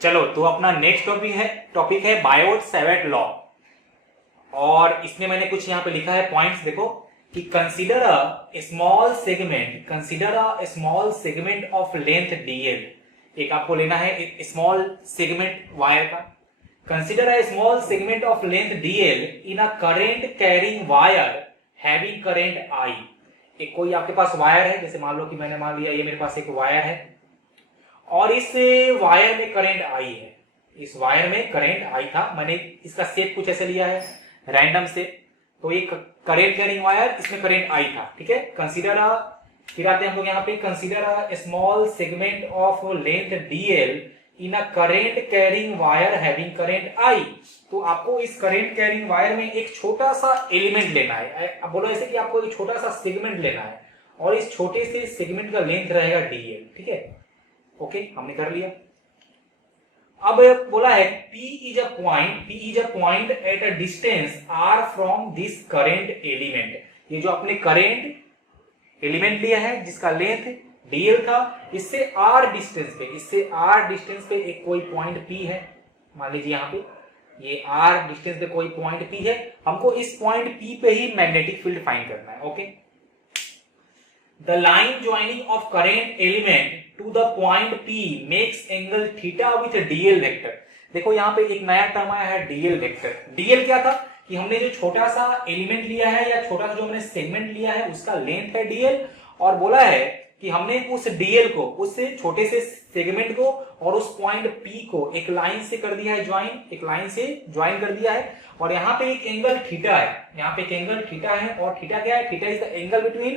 चलो तो अपना नेक्स्ट टॉपिक है बायोट सेवेट लॉ। और इसमें मैंने कुछ यहाँ पे लिखा है पॉइंट्स, देखो कि consider a small segment of length DL. एक आपको लेना है स्मॉल सेगमेंट वायर का। Consider a small segment of length DL in a current carrying wire having current आई। एक कोई आपके पास वायर है, जैसे मान लो कि मैंने मान लिया ये मेरे पास एक वायर है और इस वायर में करंट आई है। इस वायर में करंट आई था, मैंने इसका शेप कुछ ऐसे लिया है रैंडम से। तो ये करंट कैरिंग वायर, इसमें करंट आई था, ठीक है। कंसीडर फिर आते हैं हम लोग यहाँ पे, consider a small segment of length DL in a current carrying wire having current I. तो आपको इस करंट कैरिंग वायर में एक छोटा सा एलिमेंट लेना है। अब बोलो ऐसे कि आपको एक छोटा सा सेगमेंट लेना है और इस छोटे से सेगमेंट का लेंथ रहेगा डीएल, ठीक है। ओके, हमने कर लिया। अब बोला है P is a point at a distance R from this current element. ये जो आपने करेंट एलिमेंट लिया है जिसका लेंथ dl था, इससे R डिस्टेंस पे एक कोई पॉइंट P है। मान लीजिए यहाँ पे ये R डिस्टेंस पे कोई पॉइंट P है, हमको इस पॉइंट P पे ही मैग्नेटिक फील्ड फाइंड करना है। Okay, the line joining of current element to the point P makes angle theta with dl vector। देखो यहाँ पे एक नया टर्म आया है dl वेक्टर। dl क्या था कि हमने जो छोटा सा एलिमेंट लिया है या छोटा सा जो हमने सेगमेंट लिया है उसका लेंथ है dl, और बोला है कि हमने उस dl को, उस छोटे से सेगमेंट को और उस पॉइंट P को एक लाइन से कर दिया है ज्वाइन, एक लाइन से ज्वाइन कर दिया है। और यहाँ पे एक एंगल थीटा है, यहाँ पे एक एंगल थीटा है, और थीटा क्या है? Theta is the angle between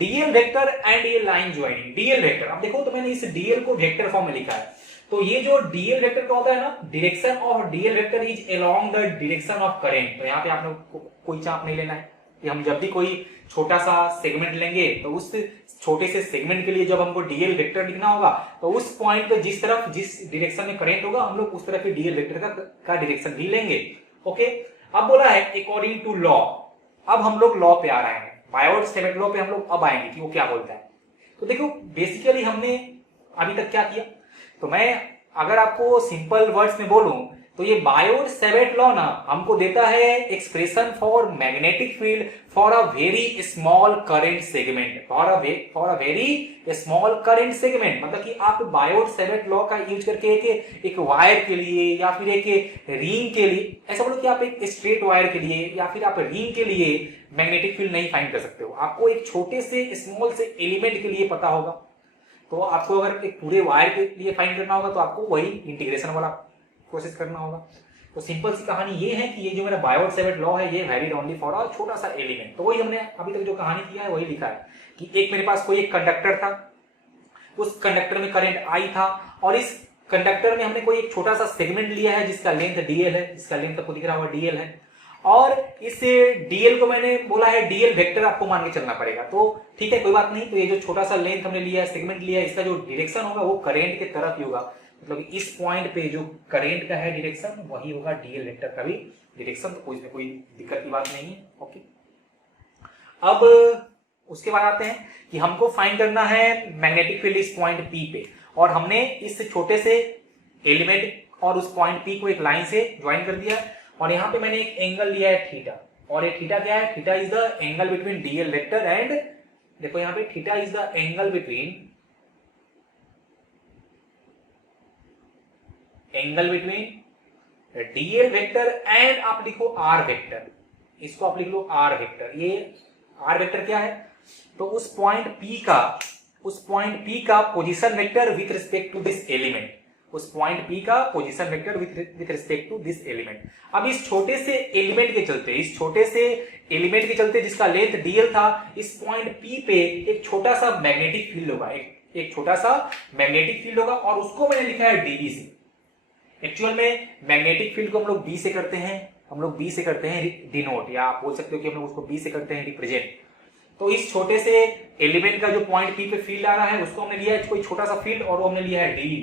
DL vector and ये लाइन ज्वाइनिंग डीएल वेक्टर। अब देखो तो मैंने इस डीएल को वेक्टर फॉर्म में लिखा है। तो ये जो डीएल वेक्टर का होता है ना, direction of DL vector is along the direction of current. तो यहाँ पे आपने कोई चाप नहीं लेना है कि हम जब भी कोई छोटा सा सेगमेंट लेंगे तो उस छोटे से सेगमेंट के लिए जब हमको डीएल वेक्टर लिखना होगा तो उस पॉइंट पे जिस डायरेक्शन में करंट होगा हम लोग उस तरफ के डीएल वेक्टर का डायरेक्शन भी लेंगे। ओके, अब बोला है अकॉर्डिंग टू लॉ। अब हम लोग लॉ पे आ रहे हैं, बायोट सेवेट लॉ पे हम लोग अब आएंगे कि वो क्या बोलता है। तो देखो बेसिकली हमने अभी तक क्या किया, तो मैं अगर आपको सिंपल वर्ड्स में बोलूं तो ये बायोट सेवेट लॉ ना हमको देता है expression for magnetic field for a very small current segment, for a very small current segment. मतलब कि आप बायोट सेवेट लॉ का यूज करके एक वायर के लिए या फिर एक रिंग के लिए, ऐसा बोलो कि आप एक स्ट्रेट वायर के लिए या फिर आप रिंग के लिए मैग्नेटिक फील्ड नहीं फाइंड कर सकते हो। आपको एक छोटे से स्मॉल से एलिमेंट के लिए पता होगा, तो आपको अगर एक पूरे वायर के लिए फाइंड करना होगा तो आपको वही इंटीग्रेशन वाला कोशिश करना होगा। तो सिंपल सी कहानी ये है कि ये जो मेरा बायोट सेवेट लॉ है ये वैलिड ओनली फॉर अ छोटा सा एलिमेंट। तो वही हमने अभी तक जो कहानी किया है वही लिखा है कि एक मेरे पास कोई एक कंडक्टर था, उस कंडक्टर में करंट आई था और इस कंडक्टर में हमने कोई एक छोटा सा सेगमेंट लिया है जिसका लेंथ डीएल है, जिसका लेंथ आपको दिख रहा होगा डीएल है, और इस डीएल को मैंने बोला है डीएल वेक्टर आपको मान के चलना पड़ेगा। तो ठीक है, कोई बात नहीं। तो ये जो छोटा सा लेंथ हमने लिया है, सेगमेंट लिया है, इसका जो डायरेक्शन होगा वो करंट के तरफ ही होगा। मतलब इस पॉइंट पे जो करंट का है डायरेक्शन वही होगा डीएल वेक्टर का भी डायरेक्शन। तो इसमें कोई दिक्कत की बात नहीं है। ओके, अब उसके बाद आते हैं कि हमको फाइंड करना है मैग्नेटिक फील्ड इस पॉइंट P पे, और हमने इस छोटे से एलिमेंट और उस पॉइंट P को एक लाइन से ज्वाइन कर दिया। और यहाँ पे मैंने एक एंगल लिया है थीटा, और ये थीटा क्या है? Theta is the angle between DL vector and, देखो यहाँ पे theta is the angle between DL vector and आप लिखो आर वेक्टर, इसको आप लिख लो आर वेक्टर। ये आर वेक्टर क्या है? तो उस पॉइंट P का position vector with respect to this element, उस पॉइंट P का position vector with respect to this element. अब इस छोटे से एलिमेंट के चलते जिसका लेंथ dl था, इस पॉइंट P पे एक छोटा सा मैग्नेटिक फील्ड होगा, एक छोटा सा मैग्नेटिक फील्ड होगा, और उसको मैंने लिखा है dB से। एक्चुअल में मैग्नेटिक फील्ड को हम लोग B से करते हैं डिनोट, या आप बोल सकते हो कि हम लोग उसको B से करते हैं रिप्रेजेंट। तो इस छोटे से एलिमेंट का जो पॉइंट P पे फील्ड आ रहा है उसको हमने लिया है कोई छोटा सा फील्ड, और वो हमने लिया है dB।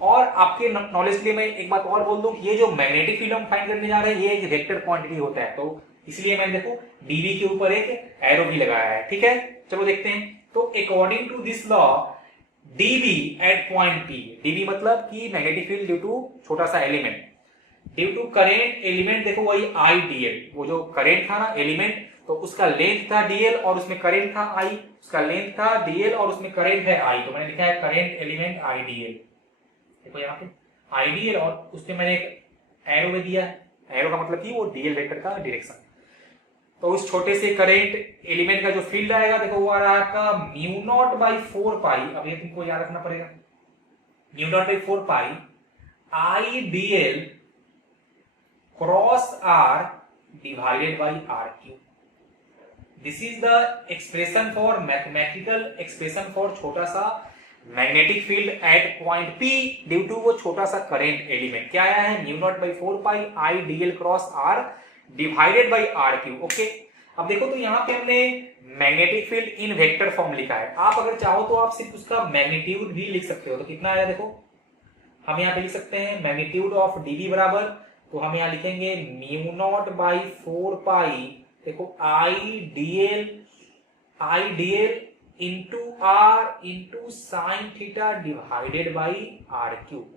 और आपके नॉलेज के लिए मैं एक बात और बोल दूं कि ये जो मैग्नेटिक फील्ड हम फाइंड करने जा रहे हैं ये एक वेक्टर क्वांटिटी होता है, तो इसलिए मैंने देखो dB के ऊपर एक एरो भी लगाया है। ठीक है, चलो देखते हैं। तो according to this law dv at point p, dv मतलब कि मैग्नेटिक फील्ड ड्यू टू छोटा सा element, due to current element, देखो वही आई dl, वो जो करेंट था ना एलिमेंट, तो उसका लेंथ था dl और उसमें करेंट था I, उसका लेंथ था dl और उसमें करेंट है I, तो मैंने लिखा है करेंट एलिमेंट I dl, देखो यहाँ पे I dl और उसमें मैंने एक एरो में दिया है, एरो का मतलब कि वो dl वेक्टर का डायरेक्शन। तो उस छोटे से करेंट एलिमेंट का जो फील्ड आएगा देखो वो आ रहा है आपका म्यू नॉट बाई 4 पाई, अब ये तुमको याद रखना पड़ेगा, mu naught by 4 pi I dl cross r divided by r cube. This is the expression for mathematical expression for छोटा सा magnetic field at point P due to वो छोटा सा करंट एलिमेंट। क्या आया है? Mu naught by 4 pi I dl cross r divided by r cube. Okay, अब देखो तो यहाँ पे हमने magnetic field in vector form लिखा है, आप अगर चाहो तो आप सिर्फ उसका मैग्नीट्यूड भी लिख सकते हो। तो कितना आया देखो, हम यहाँ पे लिख सकते हैं मैग्नीट्यूड ऑफ dv बराबर, तो हम यहाँ लिखेंगे म्यू नॉट बाई 4 पाई, देखो I dl into r into sine theta divided by r cube.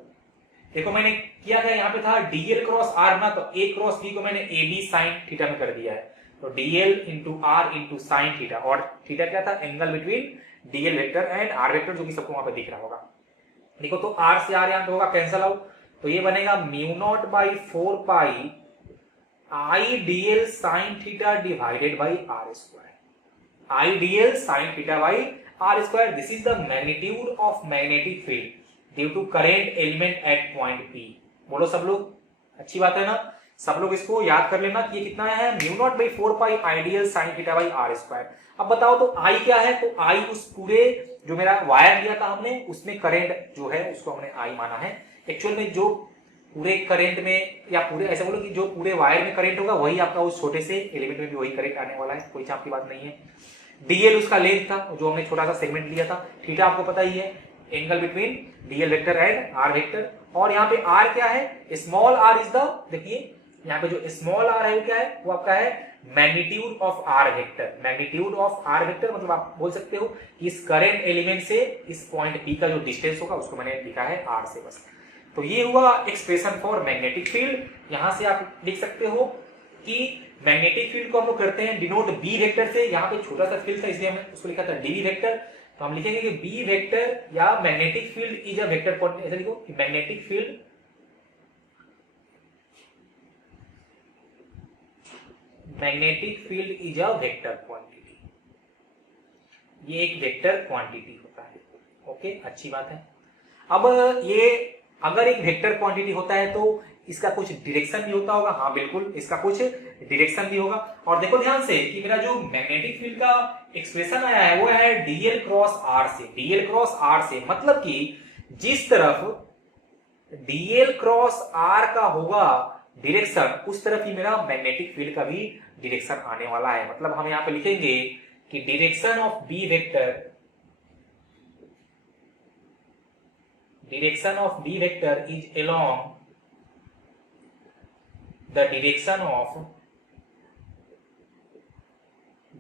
देखो मैंने किया था यहाँ पे था dl क्रॉस r ना, तो a क्रॉस b को मैंने ab साइन थीटा में कर दिया है, तो dl into r into sine theta, और थीटा क्या था? Angle between dl vector and r vector, जो कि सबको वहां पे दिख रहा होगा। देखो तो r से r यहाँ पे होगा कैंसल आउट, तो ये बनेगा mu naught by 4 pi I dl sine theta divided by r square, I dl sine theta by r square. This is the magnitude of magnetic field due to current element at point P। बोलो सब लोग, अच्छी बात है ना? सब लोग इसको याद कर लेना कि ये कितना है, mu naught by 4 pi I dl sine theta by r square. अब बताओ तो I क्या है? तो I उस पूरे जो मेरा वायर लिया था हमने, उसमें करंट जो है उसको हमने I माना है। एक्चुअल में जो पूरे करंट में, या पूरे ऐसा बोलो कि जो पूरे वायर में करंट होगा वही आपका उस छोटे से एलिमेंट में भी वही करंट आने वाला है, कोई चाप की बात नहीं है। dl उसका लेंथ था जो हमने छोटा सा सेगमेंट लिया था, थीटा आपको पता ही है, angle between dl vector and r vector, और यहाँ पे r क्या है? स्मॉल r इज द, देखिए यहाँ पे जो स्मॉल r है वो क्या है? वो आपका है magnitude of r vector. Magnitude of r vector मतलब आप बोल सकते हो कि इस करंट एलिमेंट से इस पॉइंट P का जो डिस्टेंस होगा उसको मैंने लिखा है r से बस। तो ये हुआ एक्सप्रेशन फॉर मैग्नेटिक फील्ड। यहां से आप लिख सकते हो कि मैग्नेटिक फील्ड को हम लोग करते हैं डिनोट B वेक्टर से, यहाँ पे छोटा सा फील्ड था इसलिए हमने उसको लिखा था dv वेक्टर, तो हम लिखेंगे कि B वेक्टर या magnetic field is a vector quantity, ऐसा लिखो कि magnetic field is a vector quantity, ये एक वेक्टर क्वांटिटी होता है। ओके, अच्छी बात है। अब ये अगर एक वेक्टर क्वांटिटी होता है तो इसका कुछ डायरेक्शन भी होता होगा, हाँ बिल्कुल इसका कुछ डायरेक्शन भी होगा। और देखो ध्यान से कि मेरा जो मैग्नेटिक फील्ड का एक्सप्रेशन आया है वो है dl क्रॉस r से, dl क्रॉस r से मतलब कि जिस तरफ dl क्रॉस r का होगा डायरेक्शन, उस तरफ ही मेरा मैग्नेटिक फील्ड का भी डायरेक्शन आने वाला है। मतलब हम यहाँ पे लिखेंगे कि direction of B vector, direction of B vector is along the direction of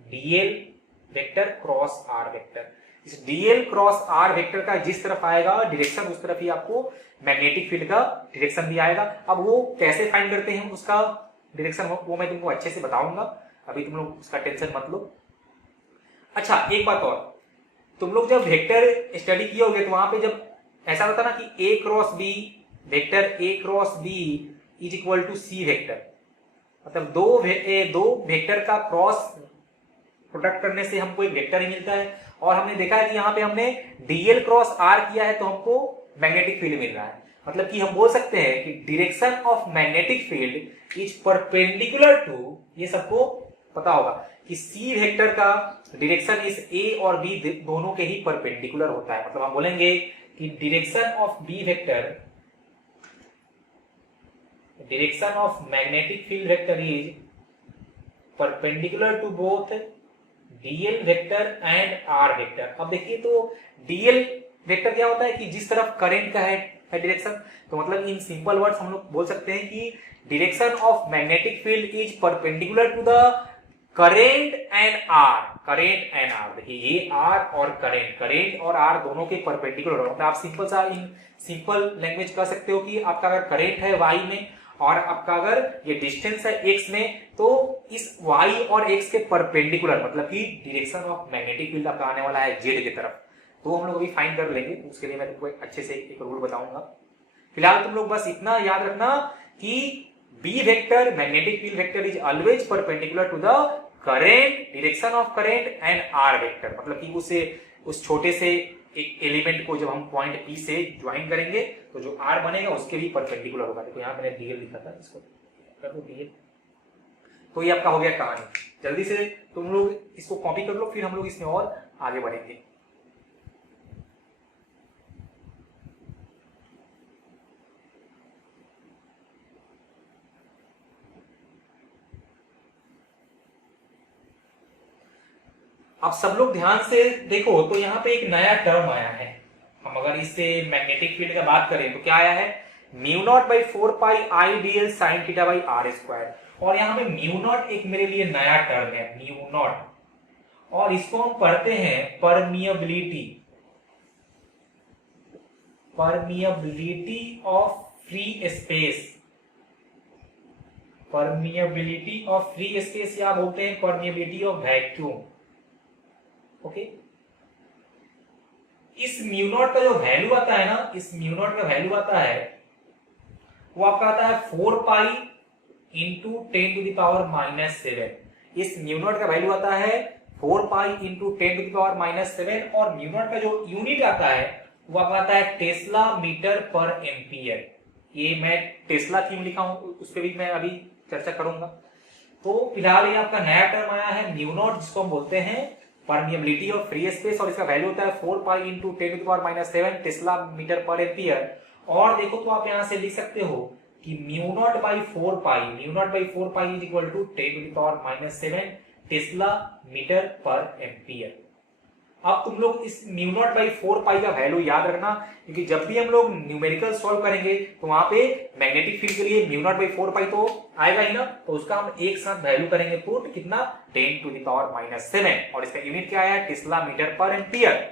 dl vector cross r vector। इस dl क्रॉस r वेक्टर का जिस तरफ आएगा डायरेक्शन, उस तरफ ही आपको मैग्नेटिक फील्ड का डायरेक्शन भी आएगा। अब वो कैसे फाइंड करते हैं उसका डायरेक्शन, वो मैं तुमको अच्छे से बताऊंगा, अभी तुम लोग उसका टेंशन मत लो। अच्छा एक बात और, तुम लोग जब वेक्टर स्टडी किए होगे तो वहां पे जब ऐसा होता ना कि a cross b vector a cross b is equal to c vector, मतलब दो वेक्टर का क्रॉस प्रोडक्ट करने से हमको एक वेक्टर ही मिलता है। और हमने देखा है कि यहाँ पे हमने dl क्रॉस r किया है तो हमको मैग्नेटिक फील्ड मिल रहा है। मतलब कि हम बोल सकते हैं कि direction of magnetic field is perpendicular to, ये सबको पता होगा कि c वेक्टर का डायरेक्शन इस a और b दोनों के ही परपेंडिकुलर होता है। मतलब हम बोलेंगे कि direction of B vector, direction of magnetic field vector is perpendicular to both dl vector and r vector. अब देखिए तो dl वेक्टर क्या होता है कि जिस तरफ करंट का है डायरेक्शन, तो मतलब इन सिंपल वर्ड्स हम लोग बोल सकते हैं कि direction of magnetic field is perpendicular to the current and r। Current and r, देखिए ये आर और करेंट और आर दोनों के परपेंडिकुलर हो, मतलब आप सिंपल सा इन सिंपल लैंग्वेज कह सकते हो कि आपका अगर करेंट है वाई में और आपका अगर ये डिस्टेंस है एक्स में, तो इस वाई और एक्स के परपेंडिकुलर मतलब कि डायरेक्शन ऑफ मैग्नेटिक फील्ड आपका आने वाला है जेड की तरफ, तो हम लोग अभी फाइंड कर लेंगे। उसके लिए मैं तुमको अच्छे से एक रूल बताऊंगा। फिलहाल तुम लोग बस इतना याद रखना कि B vector magnetic field vector is always perpendicular to the current, direction of current and are vector, मतलब कि उसे उस छोटे से एक एलिमेंट को जब हम पॉइंट पी से ज्वाइन करेंगे तो जो आर बनेगा उसके भी परपेंडिकुलर होगा। देखो यहाँ मैंने डीएल लिखा था, इसको कर दो डीएल। तो ये आपका हो गया कहानी। जल्दी से तुम लोग इसको कॉपी कर लो, फिर हम लोग इसमें और आगे बढ़ेंगे। अब सब लोग ध्यान से देखो, तो यहाँ पे एक नया टर्म आया है। हम अगर इससे मैग्नेटिक फील्ड का बात करें तो क्या आया है, mu naught by 4 pi I D L sine theta by r square. और यहाँ पे म्यू नॉट एक मेरे लिए नया टर्म है, म्यू नॉट, और इसको हम पढ़ते हैं permeability, permeability of free space, permeability of free space, या बोलते हैं परमिएबिलिटी ऑफ वैक्यूम। ओके, इस म्यू नॉट का जो वैल्यू आता है ना, इस म्यू नॉट का वैल्यू आता है वो आपका आता है 4 pi into 10 to the power minus 7। इस म्यू नॉट का वैल्यू आता है 4 pi into 10 to the power minus 7, और म्यू नॉट का जो यूनिट आता है वो आपका आता है टेस्ला मीटर पर एम्पियर। ये मैं टेस्ला क्यों लिखा हूं उस पर भी मैं अभी चर्चा करूंगा। तो फिलहाल ये आपका नया टर्म आया है म्यू नॉट, जिसको हम बोलते हैं परमिएबिलिटी ऑफ फ्री स्पेस, और इसका वैल्यू होता है 4 pi into 10 to the power minus 7 tesla metre per ampere. और देखो तो आप यहां से लिख सकते हो कि mu naught by 4 pi, mu naught by 4 pi is equal to 10 to the power minus 7 tesla metre per ampere. अब तुम लोग इस म्यू नॉट बाई 4 पाई का वैल्यू याद रखना, क्योंकि जब भी हम लोग न्यूमेरिकल सॉल्व करेंगे तो वहां पे मैग्नेटिक फील्ड के लिए म्यू नॉट बाई 4 पाई तो आएगा ही ना, तो उसका हम एक साथ वैल्यू करेंगे पुट कितना, 10 टू द पावर माइनस 7, और इसका यूनिट क्या है, टेस्ला मीटर पर एम्पियर।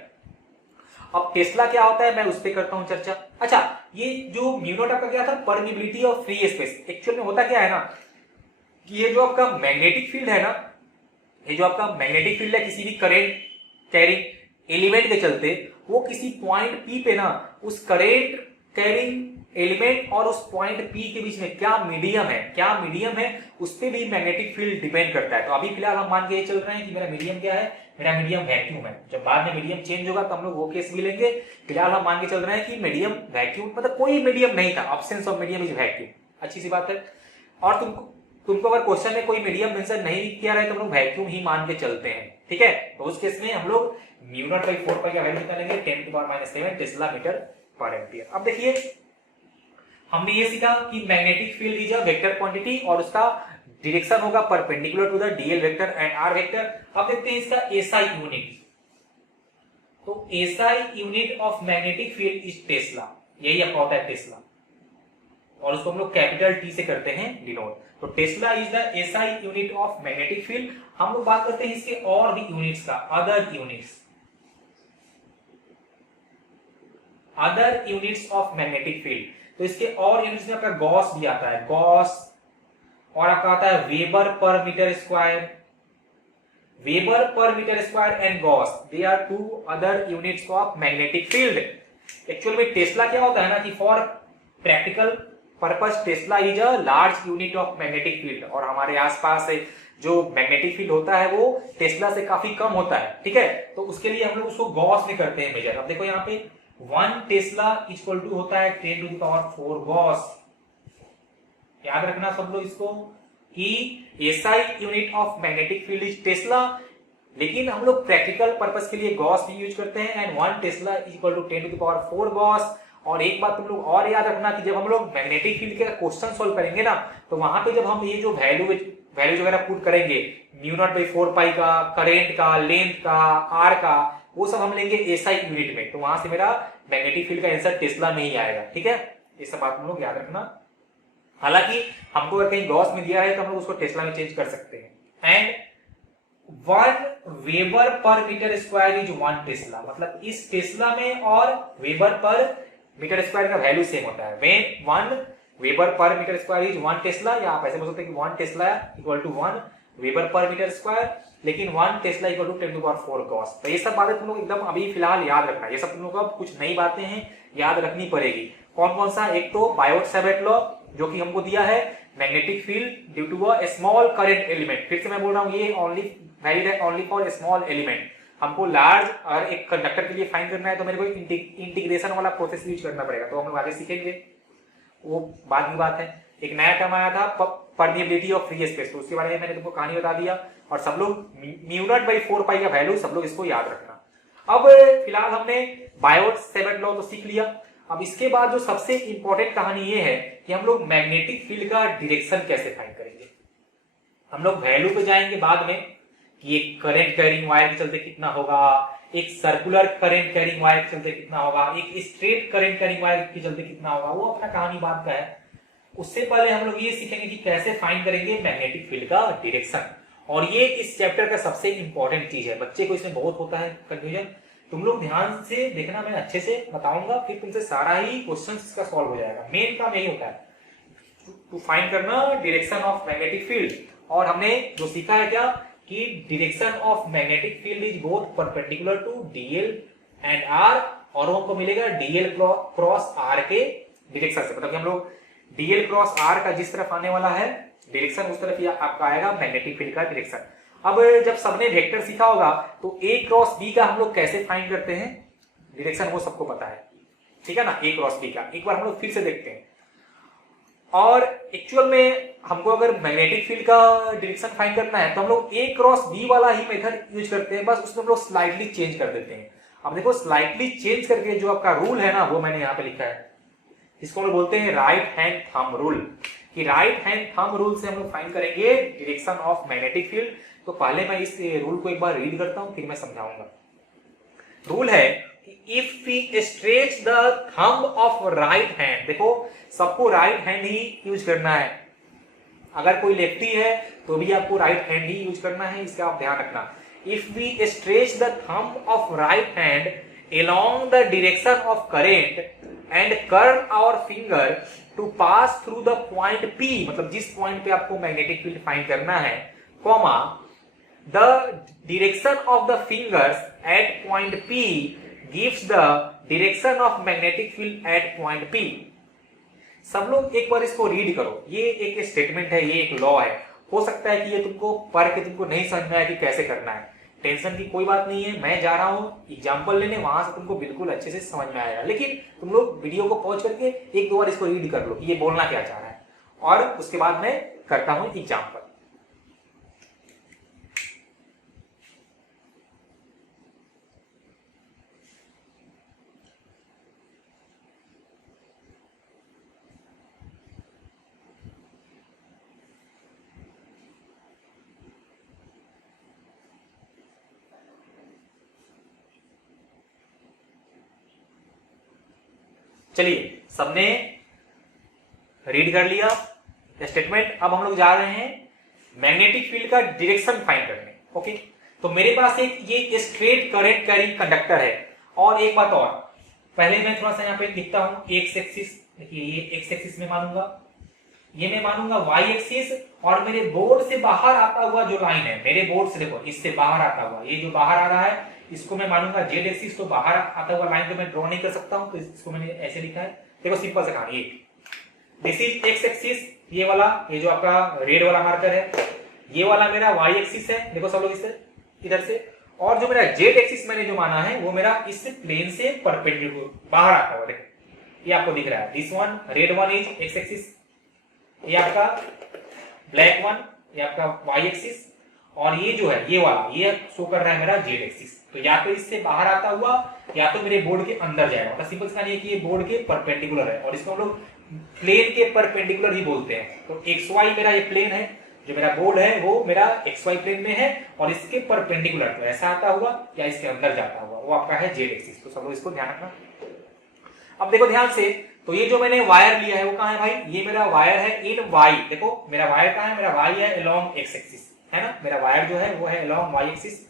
अब टेस्ला क्या होता है मैं उस पर करता हूं चर्चा। अच्छा, ये जो म्यू नॉट आपका क्या था, permeability of free space. Actual में होता क्या है ना कि ये जो आपका मैग्नेटिक फील्ड है ना, ये जो आपका मैग्नेटिक फील्ड है किसी भी करेंट कैरिंग एलिमेंट के चलते, वो किसी पॉइंट पी पे ना उस करेंट कैरिंग एलिमेंट और उस पॉइंट पी के बीच में क्या मीडियम है, क्या मीडियम है, उस पर भी मैग्नेटिक फील्ड डिपेंड करता है। तो अभी फिलहाल हम मान के चल रहे हैं कि मेरा मीडियम क्या है, मेरा मीडियम वैक्यूम है। जब बाद में मीडियम चेंज होगा तो हम लोग वो केस भी लेंगे। फिलहाल हम मान के चल रहे हैं कि मीडियम वैक्यूम, मतलब कोई मीडियम नहीं था, absence of medium is vacuum. अच्छी सी बात है। और तुमको अगर क्वेश्चन में कोई मीडियम मेंशन नहीं किया रहे तो हम लोग वैक्यूम ही मान के चलते हैं, ठीक है। तो उस केस में हम लोग म्यू नॉट बाई 4 पाई का वैल्यू निकालेंगे 10 to power minus 7 tesla metre per ampere. अब देखिए हमने ये सीखा कि magnetic field is a vector quantity और उसका डायरेक्शन होगा perpendicular to the DL vector and are vector. अब देखते हैं इसका एसआई यूनिट। तो SI unit of magnetic field is tesla, यही आपका होता है टेस्ला, और उसको हम लोग कैपिटल टी से करते हैं डिनोट। तो Tesla is the SI unit of magnetic field. हम लोग बात करते हैं इसके और भी यूनिट्स का, other units of magnetic field. तो इसके और यूनिट्स में आपका गॉस भी आता है, गॉस, और आपका आता है weber per metre square, weber per metre square and gauss, they are two other units of magnetic field. Actual में टेस्ला क्या होता है ना कि for practical purpose tesla is a large unit of magnetic field, और हमारे आसपास जो मैग्नेटिक फील्ड होता है वो टेस्ला से काफी कम होता है, ठीक है। तो उसके लिए हम लोग उसको गॉस में करते हैं मेजर। अब देखो यहाँ पे 1 टेस्ला इक्वल टू होता है 10 टू द पावर 4 गॉस। याद रखना सब लोग इसको कि SI unit of magnetic field is Tesla, लेकिन हम लोग प्रैक्टिकल पर्पस के लिए गॉस भी यूज करते हैं, and 1 tesla equal to 10 to the power 4 gauss. और एक बात तुम लोग और याद रखना कि जब हम लोग मैग्नेटिक फील्ड का क्वेश्चन सॉल्व करेंगे ना, तो वहां पे जब हम ये जो वैल्यूज वगैरह पुट करेंगे, म्यू नॉट बाई 4 पाई का, करेंट का, लेंथ का, आर का, वो सब हम लेंगे एसआई यूनिट में। तो वहां से मेरा मैग्नेटिक फील्ड का आंसर टेस्ला में ही आएगा, ठीक है। ये सब बात हम लोग याद रखना। हालांकि हमको अगर कहीं गॉस में दिया है तो हम लोग उसको टेस्ला में चेंज कर सकते हैं। And 1 weber per metre square is 1 tesla, मतलब इस टेस्ला में और वेबर पर मीटर स्क्वायर का वैल्यू सेम होता है। When 1 weber per metre square is 1 tesla, या आप ऐसे बोल सकते हैं कि 1 tesla equal to 1 weber per metre square, लेकिन 1 टेस्ला इक्वल टू 10⁴ गॉस। तो ये सब बातें तुम लोग एकदम अभी फिलहाल याद रखना है, ये सब तुम लोग को कुछ नई बातें हैं याद रखनी पड़ेगी। कौन कौन सा? एक तो बायोट-सैवर्ट लॉ जो कि हमको दिया है, magnetic field due to a small current element. फिर से मैं बोल रहा हूँ, ये ओनली वैलिड है ओनली फॉर स्मॉल एलिमेंट। हमको लार्ज और एक कंडक्टर के लिए फाइंड करना है तो मेरे को इंटीग्रेशन वाला प्रोसेस यूज करना पड़ेगा, तो हम लोग आगे सीखेंगे, वो बाद की बात है। एक नया टर्म आया था परमिएबिलिटी ऑफ फ्री स्पेस, तो उसके बारे में मैंने तुमको कहानी बता दिया। और सब लोग μ0/4π का वैल्यू सब लोग इसको याद रखना। अब फिलहाल हमने बायोट-सैवर्ट लॉ तो सीख लिया। अब इसके बाद जो सबसे इंपॉर्टेंट कहानी ये है कि हम लोग मैग्नेटिक फील्ड का डायरेक्शन कैसे फाइंड करेंगे। हम लोग वैल्यू पे जाएंगे बाद में कि एक करंट कैरिंग वायर के चलते कितना होगा, एक सर्कुलर करंट कैरिंग वायर के चलते कितना होगा, एक स्ट्रेट करंट कैरिंग वायर के चलते कितना होगा, वो अपना कहानी बात का है। उससे पहले हम लोग ये सीखेंगे कि कैसे फाइंड करेंगे मैग्नेटिक फील्ड का डायरेक्शन। और ये इस चैप्टर का सबसे इंपॉर्टेंट चीज है, बच्चे को इसमें बहुत होता है कंफ्यूजन। तुम लोग ध्यान से देखना, मैं अच्छे से बताऊंगा, फिर तुमसे सारा ही क्वेश्चन इसका सॉल्व हो जाएगा। मेन काम यही होता है, टू फाइंड करना डायरेक्शन ऑफ मैग्नेटिक फील्ड। और हमने जो सीखा है क्या कि direction of magnetic field is both perpendicular to DL and R, और वो हमको मिलेगा डीएल क्रॉस आर के डायरेक्शन से। मतलब कि हम लोग डीएल क्रॉस आर का जिस तरफ आने वाला है डायरेक्शन, उस तरफ ही आपका आएगा मैग्नेटिक फील्ड का डायरेक्शन। अब जब सबने वेक्टर सीखा होगा तो ए क्रॉस बी का हम लोग कैसे फाइंड करते हैं डायरेक्शन, वो सबको पता है, ठीक है ना। ए क्रॉस बी का एक बार हम लोग फिर से देखते हैं। और एक्चुअल में हमको अगर मैग्नेटिक फील्ड का डायरेक्शन फाइंड करना है तो हम लोग ए क्रॉस बी वाला ही मेथड यूज करते हैं, बस उसमें हम लोग स्लाइटली चेंज कर देते हैं। अब देखो, स्लाइटली चेंज करके जो आपका रूल है ना, वो मैंने यहाँ पे लिखा है, इसको हम लोग बोलते हैं राइट हैंड थंब रूल। कि राइट हैंड थंब रूल से हम लोग फाइंड करेंगे डायरेक्शन ऑफ मैग्नेटिक फील्ड। तो पहले मैं इस रूल को एक बार रीड करता हूं, फिर मैं समझाऊंगा। रूल है if we stretch the thumb of right hand, देखो सबको राइट हैंड ही यूज करना है, अगर कोई लेफ्टी है तो भी आपको राइट हैंड ही यूज करना है, इसका आप ध्यान रखना। If we stretch the thumb of right hand along the direction of current and curve our finger to pass through the point P, मतलब जिस पॉइंट पे आपको मैग्नेटिक फील्ड फाइंड करना है, comma the direction of the fingers at point P gives the direction of magnetic field at point P। सब लोग एक बार इसको रीड करो, ये एक स्टेटमेंट है, ये एक लॉ है। हो सकता है कि ये तुमको पढ़ के तुमको नहीं समझ में आया कि कैसे करना है, टेंशन की कोई बात नहीं है, मैं जा रहा हूं एग्जाम्पल लेने, वहां से तुमको बिल्कुल अच्छे से समझ में आएगा। लेकिन तुम लोग वीडियो को पॉज करके एक दो बार इसको रीड कर लो कि ये बोलना क्या चाह रहा है, और उसके बाद मैं करता हूं एग्जाम्पल। चलिए, सबने रीड कर लिया स्टेटमेंट। अब हम लोग जा रहे हैं मैग्नेटिक फील्ड का डायरेक्शन फाइंड करने। ओके, तो मेरे पास एक ये स्ट्रेट करंट कैरिंग कंडक्टर है। और एक बात और, पहले मैं थोड़ा सा यहाँ पे लिखता हूं एक्स एक्सिस। देखिए, ये एक्स एक्सिस में मानूंगा, ये मैं मानूंगा वाई एक्सिस, और मेरे बोर्ड से बाहर आता हुआ जो लाइन है, मेरे बोर्ड से देखो इससे बाहर आता हुआ, ये जो बाहर आ रहा है इसको मैं मानूंगा जेड एक्सिस। तो बाहर आता हुआ लाइन तो मैं ड्रॉ नहीं कर सकता हूं, तो इसको मैंने ऐसे लिखा है। देखो सिंपल सा कहानी, दिस इज एक्स एक्सिस, ये वाला, ये जो आपका रेड वाला मार्कर है, ये वाला मेरा वाई एक्सिस है। देखो सब लोग इससे इधर से, और जो मेरा जेड एक्सिस मैंने जो माना है वो मेरा इस प्लेन से परपेंडिकुलर बाहर आता हुआ, देखो ये आपको दिख रहा है। This one red one is x axis, ये आपका ब्लैक वन, ये आपका वाई एक्सिस, और ये जो है ये वाला, ये शो कर रहा है मेरा जेड एक्सिस। तो या तो इससे बाहर आता हुआ या तो मेरे बोर्ड के अंदर जाएगा। मतलब सिंपल सा ये कि ये बोर्ड के परपेंडिकुलर है, और इसको हम लोग प्लेन के परपेंडिकुलर ही बोलते हैं। तो एक्स वाई मेरा ये प्लेन है, जो मेरा बोर्ड है वो मेरा एक्स वाई प्लेन में है, और इसके परपेंडिकुलर, तो ऐसा आता हुआ या इसके अंदर जाता हुआ, वो आपका है जेड एक्सिस। तो सब लोग इसको ध्यान रखना। अब देखो ध्यान से, तो ये जो मैंने वायर लिया है वो कहाँ है भाई, ये मेरा वायर है इन वाई। देखो मेरा वायर कहाँ है, मेरा वाई है अलोंग एक्स एक्सिस। है ना, मेरा वायर जो है वो है अलोंग वाई एक्सिस,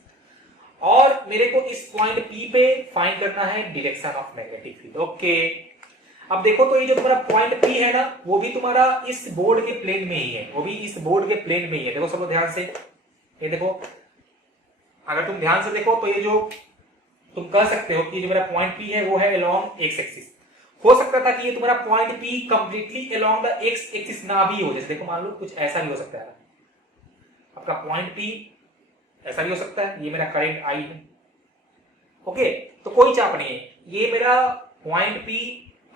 और मेरे को इस पॉइंट P पे फाइंड करना है direction of magnetic field. Okay, अब देखो तो ये जो तुम्हारा पॉइंट P है ना, वो भी तुम्हारा इस बोर्ड के प्लेन में ही है, वो भी इस बोर्ड के प्लेन में ही है। देखो सब लोग ध्यान से, ये देखो, अगर तुम ध्यान से देखो तो ये जो तुम कह सकते हो कि जो मेरा पॉइंट P है वो है अलोंग एक्स एक्सिस। हो सकता था कि ये तुम्हारा point P completely along the x axis ना भी हो, जैसे देखो मान लो कुछ ऐसा भी हो सकता है, आपका पॉइंट P ऐसा भी हो सकता है, ये मेरा करंट I है। ओके, तो कोई चाप नहीं है, ये मेरा पॉइंट P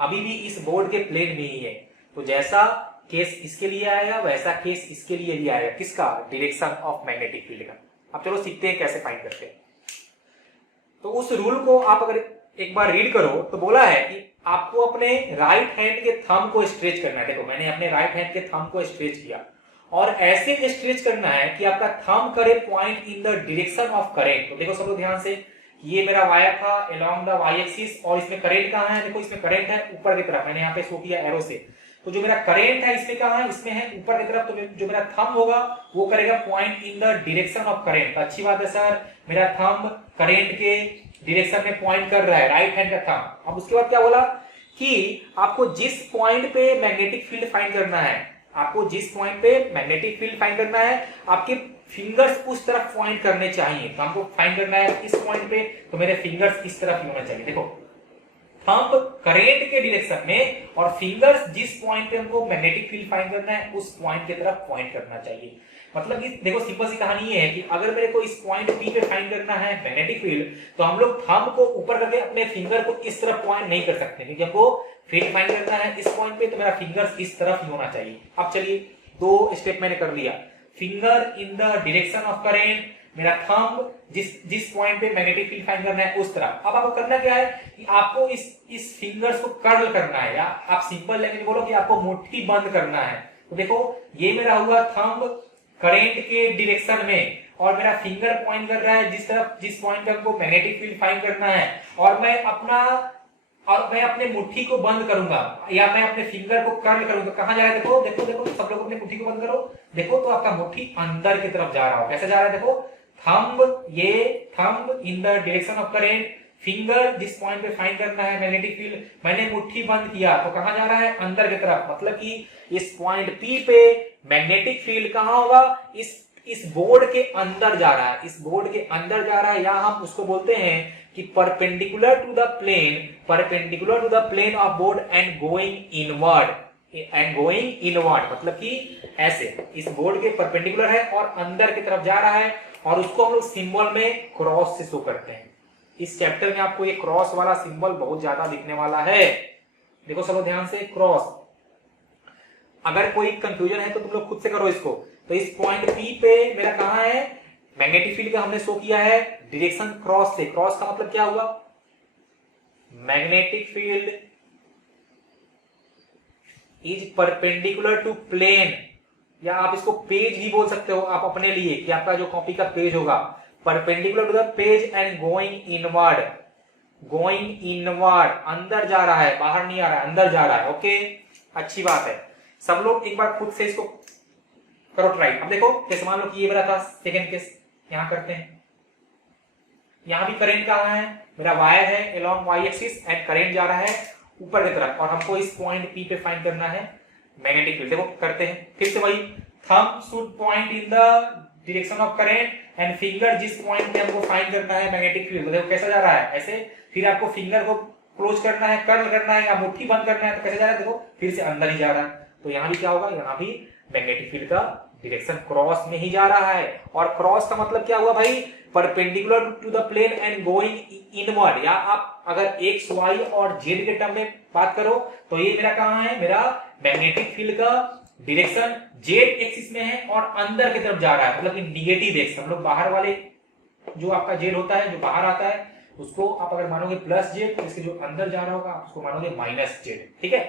अभी भी इस बोर्ड के प्लेन में ही है। तो जैसा केस इसके लिए आएगा वैसा केस इसके लिए भी आएगा, किसका, डायरेक्शन ऑफ मैग्नेटिक फील्ड का। अब चलो सीखते हैं कैसे फाइंड करते हैं। तो उस रूल को आप अगर एक बार रीड करो तो बोला है कि आपको अपने राइट हैंड के थंब को स्ट्रेच करना है। देखो मैंने अपने राइट हैंड के थंब को स्ट्रेच किया और ऐसे स्ट्रेच करना है कि आपका थंब करे point in the direction of current. तो देखो सब लोग ध्यान से, ये मेरा वायर था अलोंग द वाई एक्सिस और इसमें करंट कहां है, देखो इसमें करंट है ऊपर की तरफ, मैंने यहाँ पे शो किया एरो से। तो जो मेरा करंट है इसमें कहां है, इसमें है ऊपर की तरफ। तो जो मेरा थंब होगा वो करेगा point in the direction of current. अच्छी बात है सर, मेरा थंब करंट के डायरेक्शन में पॉइंट कर रहा है, राइट हैंड का थंब। अब उसके बाद क्या बोला कि आपको जिस पॉइंट पे मैग्नेटिक फील्ड फाइंड करना है, आपको जिस पॉइंट पे मैग्नेटिक फील्ड फाइंड करना है, आपके फिंगर्स उस तरफ पॉइंट करने चाहिए। तो हमको फाइंड करना है इस पॉइंट पे, तो मेरे फिंगर्स इस तरफ ही होना चाहिए। देखो थंब करंट के डायरेक्शन में और फिंगर्स जिस पॉइंट पे हमको मैग्नेटिक फील्ड फाइंड करना है उस पॉइंट की तरफ पॉइंट करना चाहिए। मतलब कि देखो सिंपल सी कहानी ये है कि अगर मेरे को इस पॉइंट P पे फाइंड करना है मैग्नेटिक फील्ड, तो हम लोग थंब को ऊपर करके अपने फिंगर को इस तरफ पॉइंट नहीं कर सकते, क्योंकि हमको फील्ड फाइंड करना है इस पॉइंट पे, तो मेरा फिंगर्स इस तरफ ही होना चाहिए। अब चलिए दो स्टेप मैंने कर लिया, finger in the direction of current, मेरा थंब जिस पॉइंट पे मैग्नेटिक फील्ड फाइंड करना है उस तरफ। अब आपको करना क्या है कि आपको इस फिंगर्स को कर्ल करना है, या आप सिंपल लैंग्वेज बोलो कि आपको मुट्ठी बंद करना है। तो देखो ये मेरा हुआ थंब करंट के डायरेक्शन में और मेरा फिंगर पॉइंट कर रहा है जिस पॉइंट पे हमको मैग्नेटिक फील्ड फाइंड करना है, और मैं अपने मुट्ठी को बंद करूंगा या मैं अपने फिंगर को कर्ल करूंगा। कहां जा रहा है, देखो देखो देखो, सब लोग अपने मुट्ठी को बंद करो। देखो तो आपका मुट्ठी अंदर की तरफ जा रहा हो, कैसे जा रहा है, देखो thumb in the direction of current, finger जिस पॉइंट पे फाइंड करना है मैग्नेटिक फील्ड, मैंने मुट्ठी बंद किया तो कहां जा रहा है, अंदर की तरफ। मतलब कि इस पॉइंट P पे मैग्नेटिक फील्ड कहां होगा, इस बोर्ड के अंदर जा रहा है, इस बोर्ड के अंदर जा रहा है, या हम उसको बोलते हैं कि perpendicular to the plane of board and going inward, मतलब कि ऐसे इस बोर्ड के परपेंडिकुलर है और अंदर की तरफ जा रहा है, और उसको हम लोग सिंबल में क्रॉस से शो करते हैं। इस चैप्टर में आपको ये क्रॉस वाला सिंबल बहुत ज्यादा दिखने वाला है। देखो सब ध्यान से, क्रॉस, अगर कोई कंफ्यूजन है तो तुम लोग खुद से करो इसको। तो इस पॉइंट P पे मेरा कहां है मैग्नेटिक फील्ड का, हमने शो किया है डायरेक्शन क्रॉस से। क्रॉस का मतलब क्या हुआ, magnetic field is perpendicular to plane, या आप इसको पेज भी बोल सकते हो आप अपने लिए, कि आपका जो कॉपी का पेज होगा perpendicular to the page and going inward, अंदर जा रहा है, बाहर नहीं आ रहा है, अंदर जा रहा है। ओके, अच्छी बात है। सब लोग एक बार खुद से इसको करो ट्राई। अब देखो जैसे मान लो कि ये मेरा था सेकंड केस, यहां करते हैं। यहां भी करंट कहां है, मेरा वायर है along Y axis and current जा रहा है ऊपर की तरफ, और हमको इस पॉइंट P पे फाइंड करना है मैग्नेटिक फील्ड। देखो करते हैं फिर से वही, thumb should point in the direction of current and finger जिस पॉइंट पे हमको फाइंड करना है मैग्नेटिक फील्ड। देखो कैसा जा रहा है, ऐसे। फिर आपको फिंगर को क्लोज करना है, कर्ल करना है, या मुट्ठी बंद करना है, तो कैसे जा रहा है, देखो फिर से अंदर ही जा रहा है। तो यहां भी क्या होगा, यहां भी मैग्नेटिक फील्ड का डायरेक्शन क्रॉस में ही जा रहा है। और क्रॉस का मतलब क्या हुआ भाई, perpendicular to the plane and going inward, या आप अगर एक्स वाई और जेड के टर्म में बात करो तो ये मेरा कहां है, मेरा मैग्नेटिक फील्ड का डायरेक्शन जेड एक्सिस में है और अंदर की तरफ जा रहा है, मतलब कि निगेटिव एक्स। हम लोग बाहर वाले जो आपका जेड होता है, जो बाहर आता है, उसको आप अगर मानोगे प्लस जेड, तो इसके जो अंदर जा रहा होगा आप उसको मानोगे माइनस जेड। ठीक है,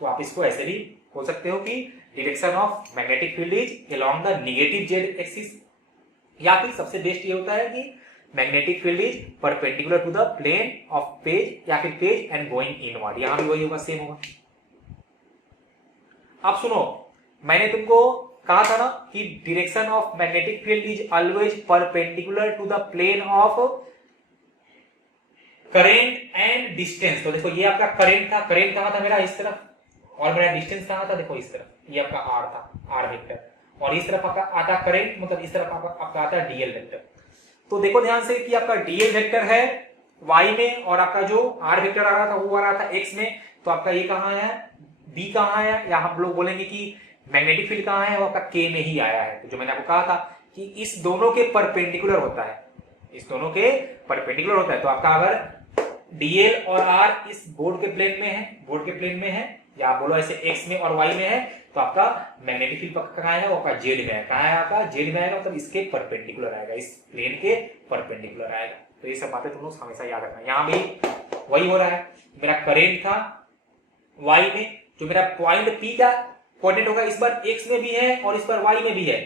तो आप इसको ऐसे भी बोल सकते हो कि direction of magnetic field is along the negative Z axis, या फिर सबसे बेस्ट ये होता है कि magnetic field is perpendicular to the plane of page, या फिर पेज एंड गोइंग इनवर्ड। यहां भी वही होगा, सेम होगा। अब सुनो, मैंने तुमको कहा था ना कि direction of magnetic field is always perpendicular to the plane of current and distance. तो देखो ये आपका करेंट था, करेंट कहां था मेरा इस तरफ, और मेरा डिस्टेंस कहां था देखो इस तरफ, ये आपका आर था, आर वेक्टर, और इस तरफ आपका आता करंट, मतलब इस तरफ आपका आता डीएल वेक्टर। तो देखो ध्यान से कि आपका डीएल वेक्टर है वाई में, और आपका जो आर वेक्टर आ रहा था वो आ रहा था एक्स में। तो आपका ये कहां है, बी कहां है, या हम लोग बोलेंगे कि मैग्नेटिक फील्ड कहां है, वो आपका के में ही आया है। तो जो मैंने आपको कहा था कि इस दोनों के परपेंडिकुलर होता है, इस दोनों के परपेंडिकुलर होता है। तो आपका अगर डीएल और आर इस बोर्ड के प्लेन में है, बोर्ड के प्लेन में है, या आप बोलो ऐसे एक्स में और वाई में है, तो आपका मैग्नेटिक फील्ड कहां आएगा, वो आपका जेड में है। कहां है आपका, जेड में आएगा, मतलब इसके परपेंडिकुलर आएगा, इस प्लेन के परपेंडिकुलर आएगा। तो ये सब बातें तुम लोग हमेशा याद रखना। यहां भी वही हो रहा है, मेरा करेंट था वाई में, जो मेरा पॉइंट पी का कोऑर्डिनेट होगा इस बार एक्स में भी है और इस बार वाई में भी है,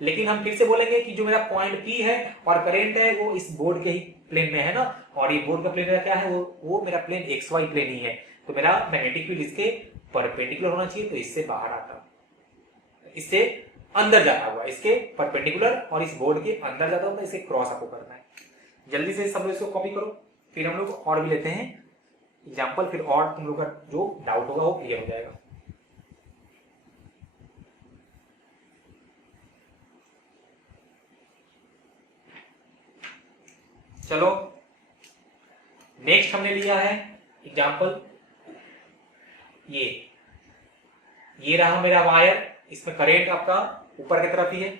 लेकिन हम फिर से बोलेंगे कि जो मेरा पॉइंट पी है और करंट है वो इस बोर्ड के ही प्लेन में है ना, और ये बोर्ड का प्लेन मेरा क्या है, वो मेरा प्लेन एक्स वाई प्लेन ही है। तो मेरा मैग्नेटिक फील्ड इसके परपेंडिकुलर होना चाहिए, तो इससे बाहर आता, इससे अंदर जाता हुआ, इसके परपेंडिकुलर और इस बोर्ड के अंदर जाता हुआ, इसे क्रॉस आपको करना है। जल्दी से सब लोग इसको कॉपी करो, फिर हम लोग और भी लेते हैं एग्जाम्पल, फिर और तुम लोग का जो डाउट होगा वो क्लियर हो जाएगा। चलो नेक्स्ट हमने लिया है एग्जाम्पल, ये रहा मेरा वायर, इसमें करंट आपका ऊपर की तरफ ही है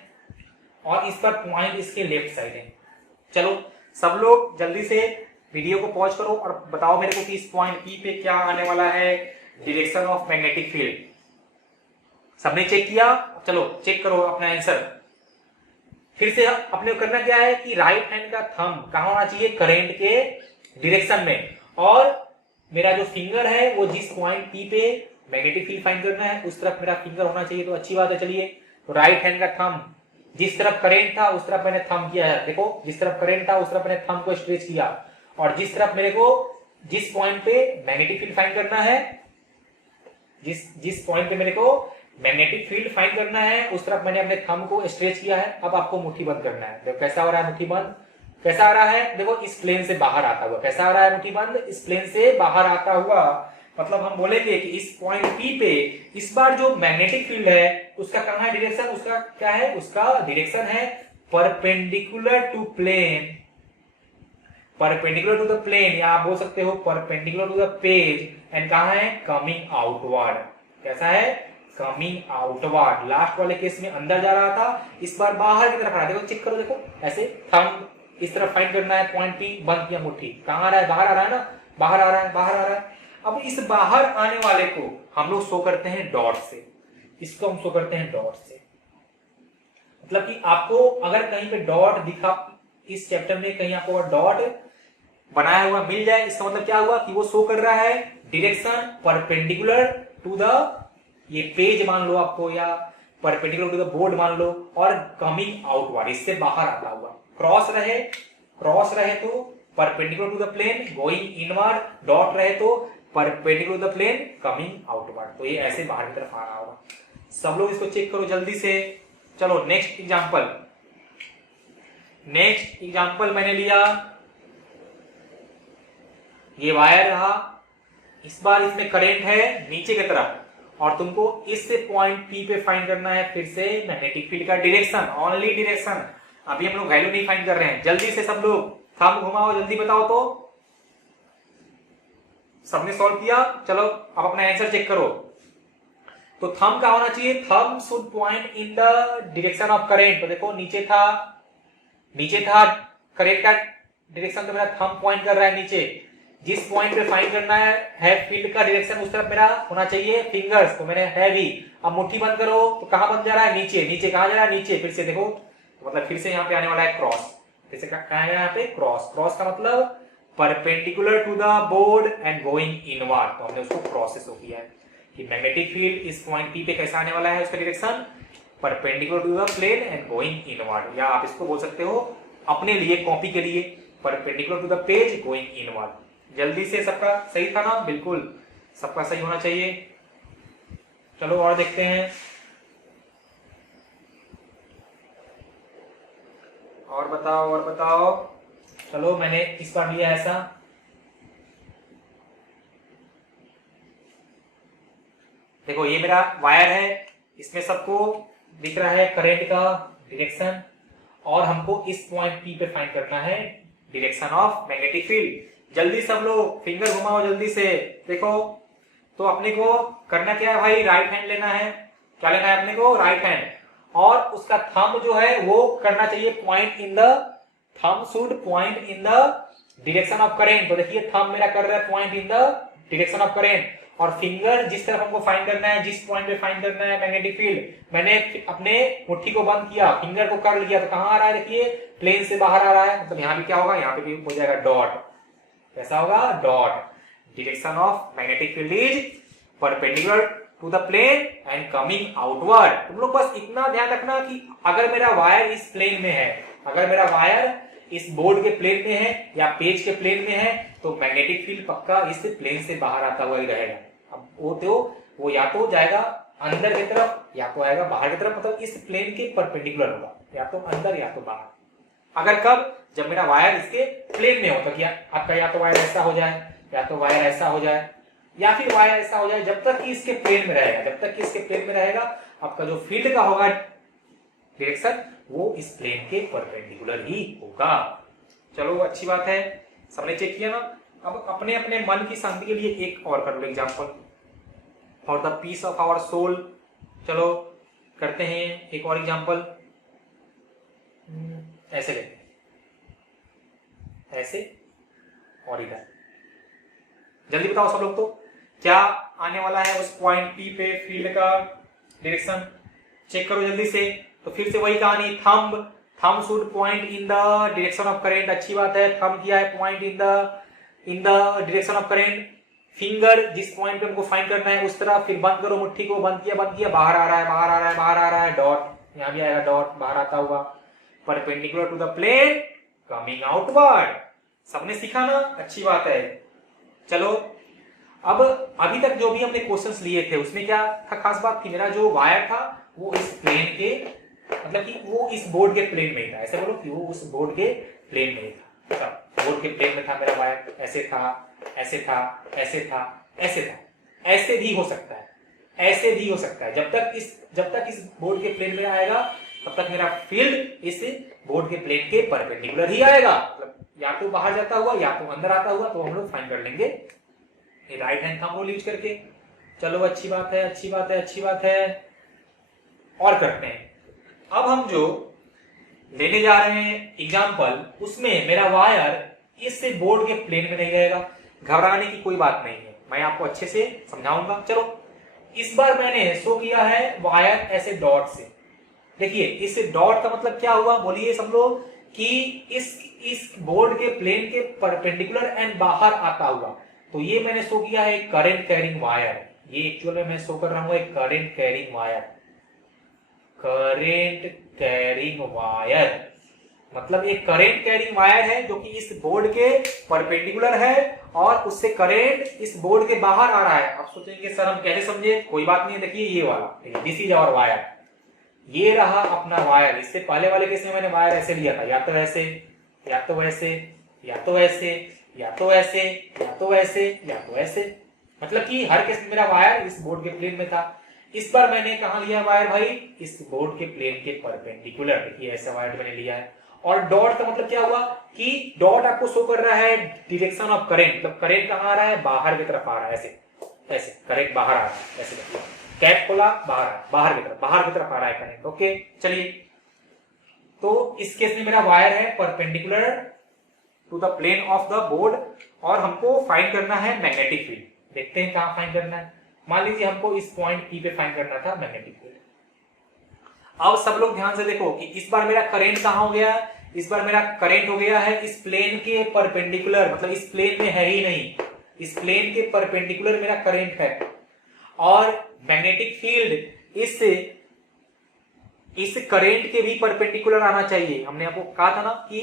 और इस पर पॉइंट इसके लेफ्ट साइड है। चलो सब लोग जल्दी से वीडियो को पॉज करो और बताओ मेरे को कि इस पॉइंट पी पे क्या आने वाला है, डायरेक्शन ऑफ मैग्नेटिक फील्ड। सबने चेक किया, चलो चेक करो अपना आंसर। फिर से अपने को करना क्या है कि राइट हैंड का थंब कहां होना चाहिए, करंट के डायरेक्शन में, और मेरा जो फिंगर है वो जिस पॉइंट पी पे मैग्नेटिक फील्ड फाइंड करना है उस तरफ मेरा फिंगर होना चाहिए। तो अच्छी बात है। चलिए तो राइट हैंड का थंब, जिस तरफ करंट था उस तरफ मैंने थंब किया है, देखो जिस तरफ करंट था उस तरफ मैंने थंब को स्ट्रेच किया, और जिस तरफ मेरे को जिस पॉइंट पे मैग्नेटिक फील्ड फाइंड करना है, जिस पॉइंट पे मेरे को मैग्नेटिक फील्ड फाइंड करना है उस तरफ मैंने अपने थंब को स्ट्रेच किया है। अब आपको मुट्ठी बंद करना है। देखो कैसा हो रहा है मुट्ठी बंद, कैसा आ रहा है, देखो इस प्लेन से बाहर आता हुआ, कैसा आ रहा है मुट्ठी बंद, इस प्लेन से बाहर आता हुआ। मतलब हम बोलेंगे कि इस पॉइंट पी पे इस बार जो मैग्नेटिक फील्ड है उसका कहां है डायरेक्शन, उसका क्या है, उसका डायरेक्शन है perpendicular to plane, perpendicular to the plane, या आप बोल सकते हो perpendicular to the page, and कहां है, कमिंग आउटवर्ड। कैसा है, कमिंग आउटवर्ड। लास्ट वाले केस में अंदर जा रहा था, इस बार बाहर की तरफ आ रहा है। देखो चेक करो, देखो ऐसे थंब इस तरफ फाइंड करना है, पॉइंट पी, बंद किया मुट्ठी, कहां आ रहा है, बाहर आ रहा है ना, बाहर आ रहा है, बाहर आ रहा है। अब इस बाहर आने वाले को हम लोग शो करते हैं डॉट से, इसको हम शो करते हैं डॉट से। मतलब कि आपको अगर कहीं पे डॉट दिखा, इस चैप्टर में कहीं आपको डॉट बनाया हुआ मिल जाए, इसका मतलब क्या हुआ कि वो शो कर रहा है डायरेक्शन परपेंडिकुलर टू द, ये पेज मान लो आपको, या परपेंडिकुलर टू द बोर्ड मान लो, और कमिंग आउटवर्ड, इससे बाहर आता हुआ। क्रॉस रहे तो perpendicular to the plane going inward, dot रहे तो perpendicular to the plane coming outward. तो ये ऐसे बाहर की तरफ आ रहा होगा। सब लोग इसको चेक करो जल्दी से। चलो नेक्स्ट एग्जांपल मैंने लिया, ये वायर रहा, इस बार इसमें करंट है नीचे की तरफ, और तुमको इस पॉइंट पी पे फाइंड करना है फिर से मैग्नेटिक फील्ड का डायरेक्शन, ओनली डायरेक्शन। अभी हम लोग वैल्यू नहीं फाइंड कर रहे हैं। जल्दी से सब लोग थंब घुमाओ, जल्दी बताओ। तो सबने सॉल्व किया, चलो अब अपना आंसर चेक करो। तो थंब का होना चाहिए, thumb should point in the direction of current. तो देखो नीचे था करंट का डायरेक्शन, तो मेरा थंब पॉइंट कर रहा है नीचे। जिस पॉइंट पे फाइंड करना है फील्ड का डायरेक्शन उस तरफ मेरा होना चाहिए फिंगर्स, तो मैंने है भी। अब मुट्ठी बंद करो तो कहां बंद जा रहा है, नीचे कहां जा रहा है, नीचे। फिर से देखो, मतलब फिर से यहाँ पे आने वाला है क्रॉस, फिर से कहां है यहाँ पे क्रॉस का मतलब perpendicular to the board and going inward. तो हमने उसको क्रॉस से शो किया है कि मैग्नेटिक फील्ड इस पॉइंट पी पे कैसा आने वाला है, उसका direction perpendicular to the plane and going inward, या आप इसको बोल सकते हो अपने लिए कॉपी के लिए perpendicular to the page going inward. जल्दी से, सबका सही था ना, बिल्कुल सबका सही होना चाहिए। चलो और देखते हैं। और बताओ और बताओ। चलो मैंने इस बार लिया ऐसा, देखो ये मेरा वायर है, इसमें सबको दिख रहा है करंट का डायरेक्शन, और हमको इस पॉइंट पी पे फाइंड करना है डायरेक्शन ऑफ मैग्नेटिक फील्ड। जल्दी सब लोग फिंगर घुमाओ जल्दी से। देखो तो अपने को करना क्या है भाई, राइट हैंड लेना है। क्या लेना है अपने को, राइट हैंड, और उसका थंब जो है वो करना चाहिए point in the, thumb should point in the direction of current. तो देखिए थंब मेरा कर रहा है point in the direction of current, और फिंगर जिस तरफ हमको फाइंड करना है, जिस पॉइंट पे फाइंड करना है मैग्नेटिक फील्ड, मैंने अपने मुट्ठी को बंद किया, फिंगर को कर लिया, तो कहां आ रहा है, देखिए प्लेन से बाहर आ रहा है। मतलब यहाँ भी क्या होगा, यहाँ पे भी हो जाएगा डॉट। कैसा होगा, dot. Direction of magnetic field is perpendicular to the plane and coming outward. तुम लोग बस इतना ध्यान रखना कि अगर मेरा वायर इस प्लेन में है, अगर मेरा वायर इस बोर्ड के प्लेन में है या पेज के प्लेन में है, तो मैग्नेटिक फील्ड पक्का इस प्लेन से बाहर आता हुआ ही रहेगा। अब वो या तो जाएगा अंदर की तरफ या तो आएगा बाहर की तरफ, मतलब इस प्लेन के परपेंडिकुलर होगा, या तो अंदर या तो बाहर। अगर कब, जब मेरा वायर इसके प्लेन में हो, तो क्या आपका या तो वायर ऐसा हो जाए, या तो वायर ऐसा हो जाए, या फिर वायर ऐसा हो जाए। जब तक कि इसके प्लेन में रहेगा, जब तक कि इसके प्लेन में रहेगा, आपका जो फील्ड का होगा डायरेक्शन वो इस प्लेन के परपेंडिकुलर ही होगा। चलो अच्छी बात है, सबने चेक किया ना। अब अपने अपने मन की शांति के लिए एक और कर लो example, for the peace of our soul. चलो करते हैं एक और एग्जांपल, ऐसे लेते हैं, ऐसे और इधर। जल्दी बताओ सब लोग, तो क्या आने वाला है उस पॉइंट पी पे फील्ड का डायरेक्शन, चेक करो जल्दी से। तो फिर से वही कहानी, thumb should point in the direction of current. अच्छी बात है, थंब किया है point in the direction of current. Finger जिस पॉइंट पे हमको फाइंड करना है उस तरह, फिर बंद करो मुट्ठी को, बंद किया, बाहर आ रहा है, बाहर आ रहा है, बाहर आ रहा है, डॉट। यहाँ भी आएगा डॉट बाहर आता हुआ, perpendicular to the plane coming outward. सबने सीखा ना, अच्छी बात है। चलो अब अभी तक जो भी हमने क्वेश्चंस लिए थे उसमें क्या था खास बात, कि मेरा जो वायर था वो इस प्लेन के, मतलब कि वो इस बोर्ड के प्लेन में ही था। ऐसे बोलो कि वो उस बोर्ड के प्लेन में ही था, बोर्ड के प्लेन में था मेरा वायर। ऐसे था, ऐसे था, ऐसे था, ऐसे था, ऐसे भी हो सकता है, ऐसे भी हो सकता है। जब तक इस बोर्ड के प्लेन में आएगा तब तक मेरा फील्ड इस बोर्ड के प्लेन के परपेंडिकुलर ही आएगा, मतलब या तो बाहर जाता हुआ या तो अंदर आता हुआ। तो हम लोग फाइंड कर लेंगे right hand thumb rule use करके। चलो अच्छी बात है, अच्छी बात है, अच्छी बात है। और करते हैं, अब हम जो लेने जा रहे हैं एग्जांपल, उसमें मेरा वायर इस बोर्ड के प्लेन में नहीं रहेगा। घबराने की कोई बात नहीं है, मैं आपको अच्छे से समझाऊंगा। चलो इस बार मैंने शो किया है वायर ऐसे डॉट से। देखिए इस डॉट का मतलब क्या हुआ, बोलिए सब लोग, कि इस बोर्ड के प्लेन के परपेंडिकुलर एंड बाहर आता हुआ। तो ये मैंने शो किया है करंट कैरिंग वायर। ये एक्चुअल में मैं शो कर रहा हूं एक current carrying wire. Current carrying wire मतलब एक करंट कैरिंग वायर है जो कि इस बोर्ड के परपेंडिकुलर है, और उससे करंट इस बोर्ड के बाहर आ रहा है। आप सोचेंगे सर हम कैसे समझे, कोई बात नहीं, देखिए ये वाला, दिस इज आवर वायर। ये रहा अपना वायर। इससे पहले वाले केस में मैंने वायर ऐसे लिया था, या तो ऐसे, या तो ऐसे, या तो ऐसे, या तो ऐसे, या तो ऐसे, या तो ऐसे, मतलब कि हर केस में मेरा वायर इस बोर्ड के प्लेन में था। इस बार मैंने कहा लिया वायर भाई, इस बोर्ड के प्लेन के परपेंडिकुलर। देखिए ऐसा वायर मैंने लिया है। और डॉट का मतलब क्या हुआ, कि डॉट आपको शो कर रहा है डायरेक्शन ऑफ करंट, मतलब करंट कहां आ रहा है, बाहर की तरफ आ रहा है। ऐसे ऐसे करंट बाहर आ रहा है, ऐसे देखिए, कैप खोला, बाहर की तरफ आ रहा है करंट। ओके चलिए, तो इस केस में मेरा वायर है perpendicular to the plane of the board, और हमको फाइंड करना है मैग्नेटिक फील्ड। देखते हैं कहां फाइंड करना है। मान लीजिए हमको इस पॉइंट पी पे फाइंड करना था मैग्नेटिक फील्ड। अब सब लोग ध्यान से देखो कि इस बार मेरा करंट कहां हो गया, इस बार मेरा करंट हो गया है इस प्लेन के परपेंडिकुलर, मतलब इस प्लेन में है ही नहीं, इस प्लेन के परपेंडिकुलर मेरा करंट है। और मैग्नेटिक फील्ड इस करंट के भी परपेंडिकुलर आना चाहिए। हमने आपको कहा था ना कि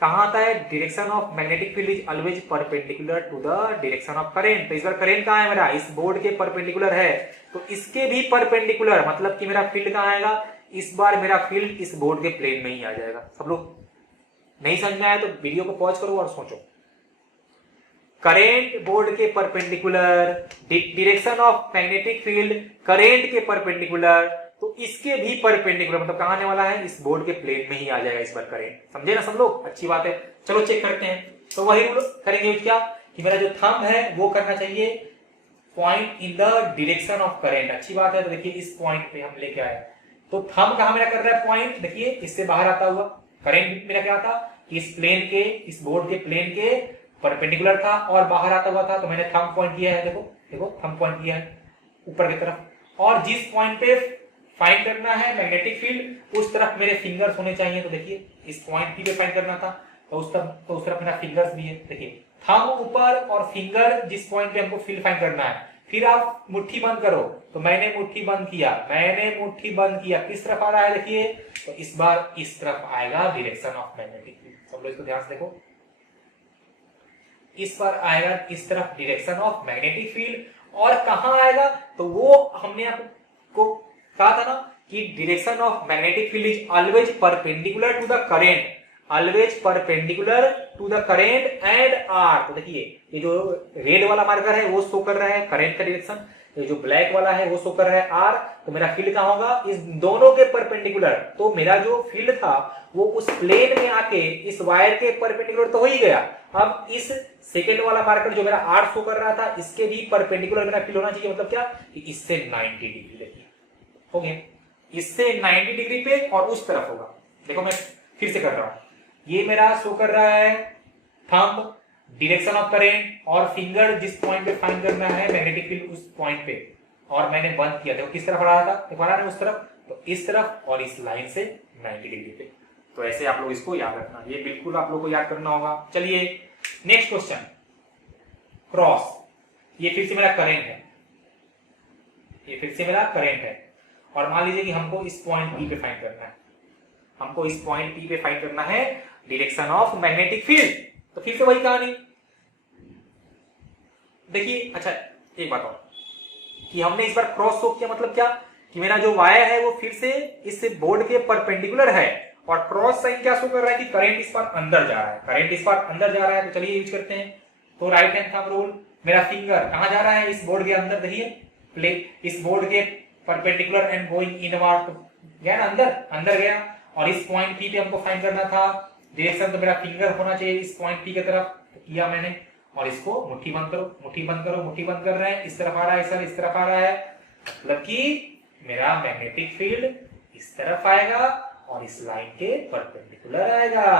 कहां आता है, direction of magnetic field is always perpendicular to the direction of current. तो इस बार करंट कहां है मेरा, इस बोर्ड के परपेंडिकुलर है, तो इसके भी परपेंडिकुलर, मतलब कि मेरा फील्ड कहां आएगा, इस बार मेरा फील्ड इस बोर्ड के प्लेन में ही आ जाएगा। सब लोग नहीं समझ में आया तो वीडियो को पॉज करो और सोचो। करेंट बोर्ड के perpendicular, direction of magnetic field current के परपेंडिकुलर, तो इसके भी परपेंडिकुलर मतलब कहां आने वाला है, इस बोर्ड के प्लेन में ही आ जाएगा इस बार करेंट। समझे ना सब लोग, अच्छी बात है। चलो चेक करते हैं। तो वही रूल करेंगे क्या कि मेरा जो थंब है वो करना चाहिए point in the direction of current. अच्छी बात है। तो देखिए इस पॉइंट पे हम लेके आए, तो थंब कहां मेरा कर रहा है पॉइंट, देखिए इससे बाहर आता हुआ। करंट मेरा क्या था कि इस प्लेन के, इस बोर्ड के प्लेन के परपेंडिकुलर था और बाहर आता हुआ था, तो मैंने थंब पॉइंट किया है। देखो देखो थंब पॉइंट किया है ऊपर की तरफ, और जिस पॉइंट पे फाइंड करना है मैग्नेटिक फील्ड उस तरफ मेरे फिंगर्स होने चाहिए। तो देखिए इस पॉइंट पे फाइंड करना था, तो उस तरफ मेरा फिंगर्स भी है। देखिए थंब ऊपर और फिंगर जिस पॉइंट पे हमको फील्ड फाइंड करना है। फिर आप मुट्ठी बंद करो, तो मैंने मुट्ठी बंद किया, किस तरफ आ रहा है देखिए, तो इस बार इस तरफ आएगा डायरेक्शन ऑफ मैग्नेटिक फील्ड। सब लोग इसको ध्यान से देखो, इस बार आएगा इस तरफ डायरेक्शन ऑफ मैग्नेटिक फील्ड। और कहां आएगा, तो वो हमने आपको कहा था ना कि direction of magnetic field is always perpendicular to the current, always perpendicular to the current and R. तो देखिए ये जो रेड वाला मार्कर है वो शो कर रहा है करेंट का डायरेक्शन, ये जो ब्लैक वाला है वो शो कर रहा है आर। तो मेरा फील्ड कहां होगा, इस दोनों के परपेंडिकुलर। तो मेरा जो फील्ड था वो उस प्लेन में आके इस वायर के परपेंडिकुलर तो हो ही गया। अब इस सेकेंड वाला मार्कर जो मेरा आर शो कर रहा था इसके भी परपेंडिकुलर मेरा फील्ड होना चाहिए। मतलब क्या कि इससे 90 डिग्री, देखिए हो गया, इससे 90 डिग्री पे और उस तरफ होगा। देखो मैं फिर से कर रहा हूं, ये मेरा शो कर रहा है थंब डायरेक्शन ऑफ करेंट और फिंगर जिस पॉइंट पे फाइंड करना है मैग्नेटिक फील्ड उस पॉइंट पे, और मैंने बंद किया। देखो किस तरफ आ रहा था, देखो आ रहा है उस तरफ, तो इस तरफ और इस लाइन से 90 डिग्री पे। तो ऐसे आप लोग इसको याद रखना, ये बिल्कुल आप लोग को याद करना होगा। चलिए नेक्स्ट क्वेश्चन, क्रॉस। ये फिर से मेरा करेंट है, ये फिर से मेरा करेंट है, और मान लीजिए कि हमको इस पॉइंट पी पे फाइंड करना है, हमको इस पॉइंट पी पे फाइंड करना है डायरेक्शन ऑफ मैग्नेटिक फील्ड। तो फिर से वही कहानी, देखिए अच्छा एक बात और कि हमने इस बार क्रॉस शो किया, मतलब क्या कि मेरा जो वायर है वो फिर से इस बोर्ड के परपेंडिकुलर है, और क्रॉस साइन क्या शो कर रहा है कि करंट इस बार अंदर जा रहा है, करंट इस बार अंदर जा रहा है। तो चलिए यूज करते हैं। तो राइट हैंड थंब रूल, मेरा फिंगर कहां जा रहा है, इस बोर्ड के अंदर, देखिए इस बोर्ड के परपेंडिकुलर एंड गोइंग इनवर्ड, गया ना अंदर, अंदर गया। और इस पॉइंट पी पे हमको फाइंड करना था डायरेक्शन, तो मेरा फिंगर होना चाहिए इस पॉइंट पी की तरफ, तो किया मैंने। और इसको मुट्ठी बंद करो, मुट्ठी बंद करो, मुट्ठी बंद कर रहे हैं, इस तरफ आ रहा है सर, इस तरफ आ रहा है, मतलब कि मेरा मैग्नेटिक फील्ड इस तरफ आएगा और इस लाइन के परपेंडिकुलर आएगा।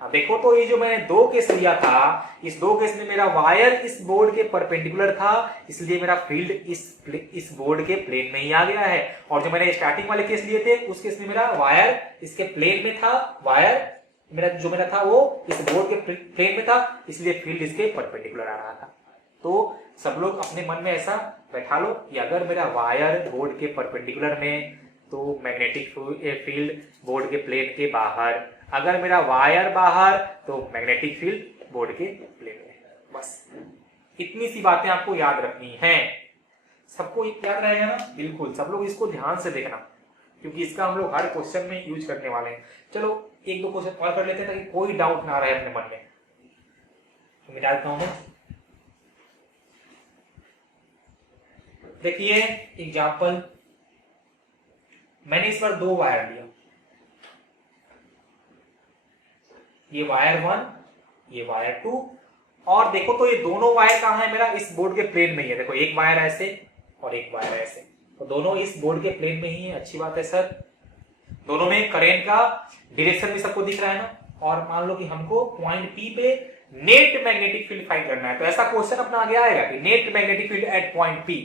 अब देखो तो ये जो मैंने दो केस लिया था, इस दो केस में मेरा वायर इस बोर्ड के परपेंडिकुलर था, इसलिए मेरा फील्ड इस बोर्ड के प्लेन में ही आ गया है। और जो मैंने स्टार्टिंग वाले केस लिए थे उस केस में मेरा वायर इसके प्लेन में था, वायर मेरा था वो इस बोर्ड के प्लेन में था, इसलिए फील्ड इसके परपेंडिकुलर आ रहा था। तो सब लोग अपने मन में ऐसा बैठा लो कि अगर मेरा वायर बोर्ड के परपेंडिकुलर में तो मैग्नेटिक फील्ड बोर्ड के प्लेन के बाहर, अगर मेरा वायर बाहर तो मैग्नेटिक फील्ड बोर्ड के प्लेन में। बस इतनी सी बातें आपको याद रखनी है। सबको याद रहेगा ना, बिल्कुल सब लोग इसको ध्यान से देखना, क्योंकि इसका हम लोग हर क्वेश्चन में यूज करने वाले हैं। चलो एक दो क्वेश्चन और कर लेते हैं ताकि कोई डाउट ना रहे अपने मन में। तो मिटा देता हूं मैं, देखिए एग्जाम्पल, मैंने इस बार दो वायर लिया, ये वायर 1, ये वायर 2, और देखो तो ये दोनों वायर कहां है, मेरा इस बोर्ड के प्लेन में ही है। देखो एक वायर ऐसे और एक वायर ऐसे, तो दोनों इस बोर्ड के प्लेन में ही है। अच्छी बात है सर, दोनों में करंट का डायरेक्शन भी सबको दिख रहा है ना। और मान लो कि हमको पॉइंट पी पे नेट मैग्नेटिक फील्ड फाइंड करना है, तो ऐसा क्वेश्चन अपना आगे आएगा कि net magnetic field at point P.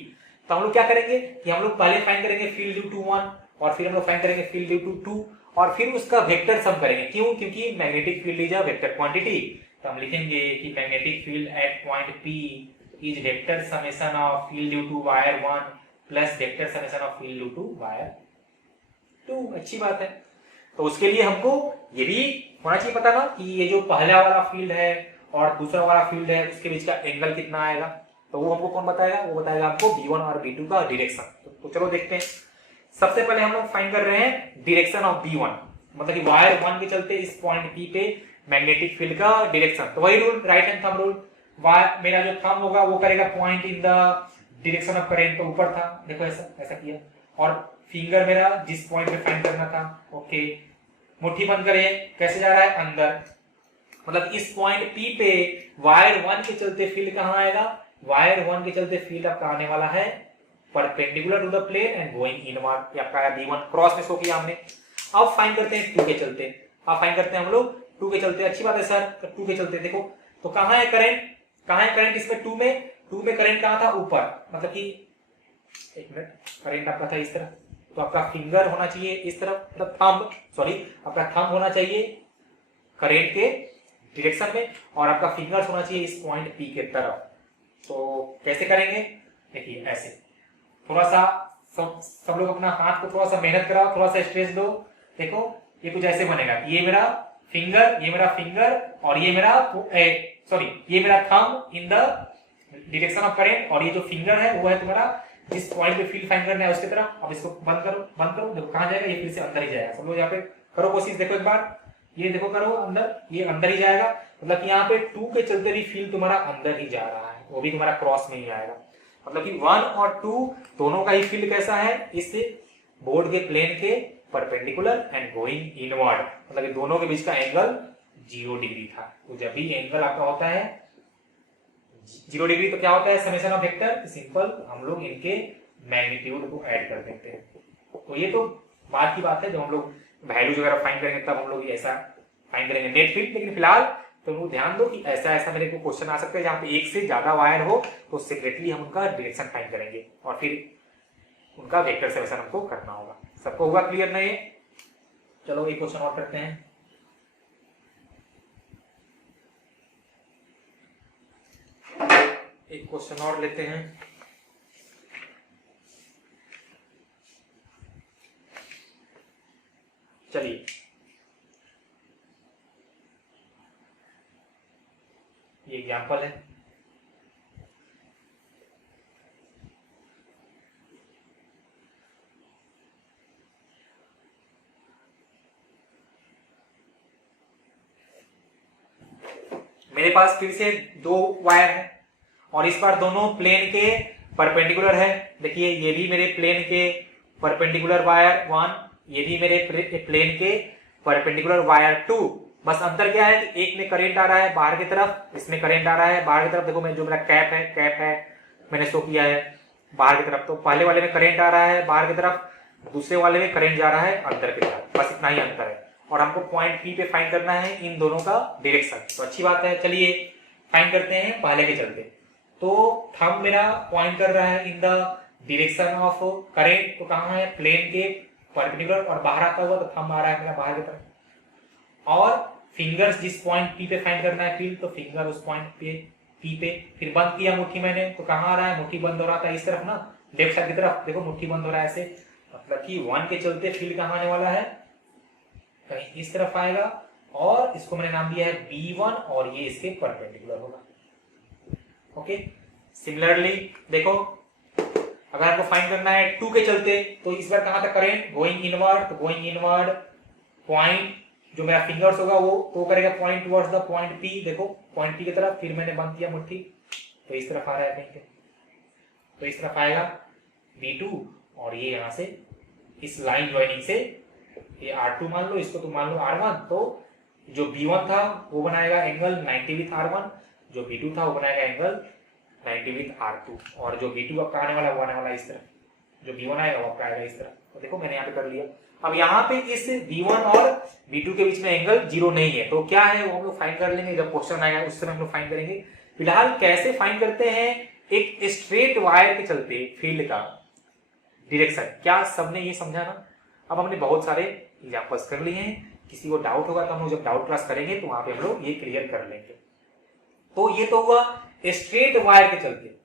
तो हम लोग क्या करेंगे कि हम लोग पहले फाइंड करेंगे फील्ड ड्यू टू 1, और फिर हम लोग फाइंड करेंगे फील्ड ड्यू टू 2, और फिर उसका वेक्टर सम करेंगे। क्यों? क्योंकि magnetic field is a vector quantity. तो हम लिखेंगे कि magnetic field at point P is vector summation of field due to wire 1 plus vector summation of field due to wire 2। अच्छी बात है। तो उसके लिए हमको ये भी होना चाहिए पता ना कि ये जो पहला वाला फील्ड है और दूसरा वाला फील्ड है उसके बीच का एंगल कितना आएगा। तो वो हमको कौन बताएगा? वो बताएगा हमको B1 और B2 का डायरेक्शन। तो चलो देखते हैं। सबसे पहले हम लोग फाइंड कर रहे हैं डायरेक्शन ऑफ B1, मतलब कि वायर 1 के चलते इस पॉइंट P पे मैग्नेटिक फील्ड का डायरेक्शन। तो वही rule, right hand thumb rule, मेरा जो थंब होगा वो करेगा point in the direction of current, तो ऊपर था, देखो ऐसा ऐसा किया, और फिंगर मेरा जिस पॉइंट पे फाइंड करना था, ओके, मुट्ठी बंद करिए, कैसे जा रहा है अंदर, मतलब इस पॉइंट पी पे वायर 1 के चलते फील्ड कहां आएगा, वायर 1 के चलते फील्ड आपका आने वाला है perpendicular to the plane and going inward, ये आपका B1 क्रॉस में शो किया हमने। अब फाइंड करते हैं 2 के चलते, अब फाइंड करते हैं हम लोग 2 के चलते, अच्छी बात है सर, तो 2 के चलते देखो, तो कहां है करंट, कहां है करंट इसमें 2 में करंट कहां था, ऊपर, मतलब कि एक मिनट, करंट आपका था इस तरह, तो आपका फिंगर होना चाहिए इस तरफ, मतलब थंब, सॉरी आपका थंब होना चाहिए करंट के डायरेक्शन में, और आपका फिंगर्स होना चाहिए इस पॉइंट पी के तरफ। तो कैसे करेंगे, देखिए ऐसे, थोड़ा सा सब लोग अपना हाथ को थोड़ा सा मेहनत कराओ, थोड़ा सा स्ट्रेस दो, देखो ये कुछ ऐसे बनेगा, ये मेरा फिंगर और ये मेरा सॉरी ये मेरा thumb in the direction of current, और ये जो फिंगर है वो है तुम्हारा जिस पॉइंट पे फील्ड फाइंड करना है उसकी तरफ। अब इसको बंद करो, देखो कहां जाएगा, ये फिर से अंदर ही जाएगा। सब लोग यहाँ पे करो कोशिश, देखो एक बार, ये देखो करो अंदर, ये अंदर ही जाएगा, मतलब कि यहाँ पे 2 के चलते भी फील्ड तुम्हारा अंदर ही जा रहा है, वो भी तुम्हारा क्रॉस में ही आएगा, मतलब कि 1 और 2 दोनों का ही फील्ड कैसा है, इससे बोर्ड के प्लेन के परपेंडिकुलर एंड गोइंग इनवर्ड, मतलब कि दोनों के बीच का एंगल 0 डिग्री था। तो जब भी एंगल आपका होता है 0 डिग्री, तो क्या होता है, समेशन ऑफ वेक्टर, सिंपल हम लोग इनके मैग्नीट्यूड को ऐड कर देते हैं। तो ये तो बात की बात है, जब हम लोग वैल्यूज वगैरह फाइंड करेंगे तब हम लोग ऐसा फाइंड करेंगे नेट फील्ड। लेकिन फिलहाल तो लोग ध्यान दो कि ऐसा ऐसा मेरे को क्वेश्चन आ सकता है जहां पे एक से ज्यादा वायर हो, तो सेपरेटली हम उनका डायरेक्शन फाइंड करेंगे और फिर उनका वेक्टर समेशन हमको करना होगा। सबको होगा क्लियर ना ये? चलो एक क्वेश्चन और करते हैं। एक क्वेश्चन और लेते हैं। चलिए ये एग्जांपल है, मेरे पास फिर से 2 वायर है और इस बार दोनों प्लेन के परपेंडिकुलर है। देखिए ये भी मेरे प्लेन के परपेंडिकुलर वायर 1, ये भी मेरे प्लेन के परपेंडिकुलर वायर 2। बस अंतर क्या है कि एक में करंट आ रहा है बाहर की तरफ, इसमें करंट आ रहा है बाहर की तरफ। देखो मैं जो मेरा कैप है मैंने शो किया है बाहर की तरफ, तो पहले वाले में करंट आ रहा है बाहर की तरफ, दूसरे वाले में करंट जा रहा है अंदर की तरफ, बस इतना ही अंतर है। और हमको पॉइंट पी पे फाइंड करना है इन दोनों का डायरेक्शन, तो अच्छी बात है। चलिए फाइंड करते हैं पहले के चलते। तो थंब मेरा पॉइंट कर रहा है in the direction of current, तो कहां है, प्लेन के परपेंडिकुलर, और बाहर आता हुआ तो थंब आ रहा है मेरा बाहर की तरफ। और फिंगर्स जिस पॉइंट पी पे फाइंड करना है फील्ड, तो फिंगर उस पॉइंट पे पी पे, फिर बंद किया मुट्ठी मैंने, तो कहां आ रहा है, मुट्ठी बंद हो रहा था इस तरफ ना, लेफ्ट साइड की तरफ। देखो मुट्ठी बंद हो रहा है ऐसे, मतलब कि 1 के चलते फील्ड कहां आने वाला है, कहीं इस तरफ आएगा, और इसको मैंने नाम दिया है B1 और ये इसके परपेंडिकुलर होगा। ओके, सिमिलरली देखो अगर आपको फाइंड करना है 2 के चलते, तो इस बार कहां तक करंट, गोइंग इनवर्ड, तो गोइंग इनवर्ड पॉइंट जो मेरा फिंगर्स होगा वो करेगा point towards the point P। देखो पॉइंट P की तरफ, फिर मैंने बंद किया मुट्ठी, तो इस तरफ आ रहा है कहीं पे, तो इस तरफ आएगा B2, और ये यहां से इस लाइन ज्वाइनिंग से ये R2 मान लो, इसको तो मान लो R1, तो जो B1 था वो बनाएगा एंगल 90 विथ R1, जो B2 था वो बनाएगा एंगल 90 विथ R2, और जो B2 आपका आने वाला वो आने वाला इस तरफ, जो B1 आएगा वो आपका आएगा इस तरफ। तो देखो मैंने यहाँ पे कर लिया। अब यहाँ पे इस B1 और B2 के बीच में एंगल 0 नहीं है, तो क्या है वो हम लोग फाइंड कर लेंगे, जब क्वेश्चन आएगा उस समय हम लोग फाइंड करेंगे। फिलहाल कैसे फाइंड करते हैं, एक स्ट्रेट वायर के चलते फील्ड का डायरेक्शन, क्या सबने ये समझा ना? अब हमने बहुत सारे एग्जांपल्स कर लिए हैं, किसी को डाउट होगा तो हम लोग जब डाउट क्लास करेंगे तो वहां पे हम लोग ये क्लियर कर लेंगे। तो ये तो हुआ स्ट्रेट वायर के चलते,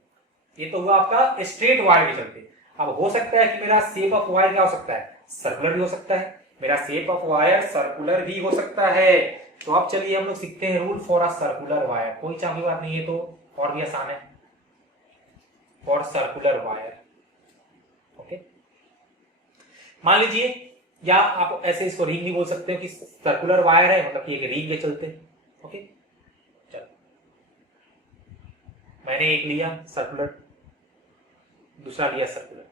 ये तो हुआ आपका स्ट्रेट वायर के चलते। अब हो सकता है कि मेरा शेप ऑफ वायर क्या हो सकता है, सर्कुलर भी हो सकता है, मेरा शेप ऑफ वायर सर्कुलर भी हो सकता है। तो अब चलिए हम लोग सीखते हैं rule for a circular wire. कोई चांदी बात नहीं है, तो और भी आसान है फॉर सर्कुलर वायर। ओके, मान लीजिए, या आप ऐसे इसको रिंग भी बोल सकते हो कि सर्कुलर वायर है, मतलब कि एक रिंग के चलते ओके, चलो मैंने एक लिया सर्कुलर, दूसरा लिया सर्कुलर,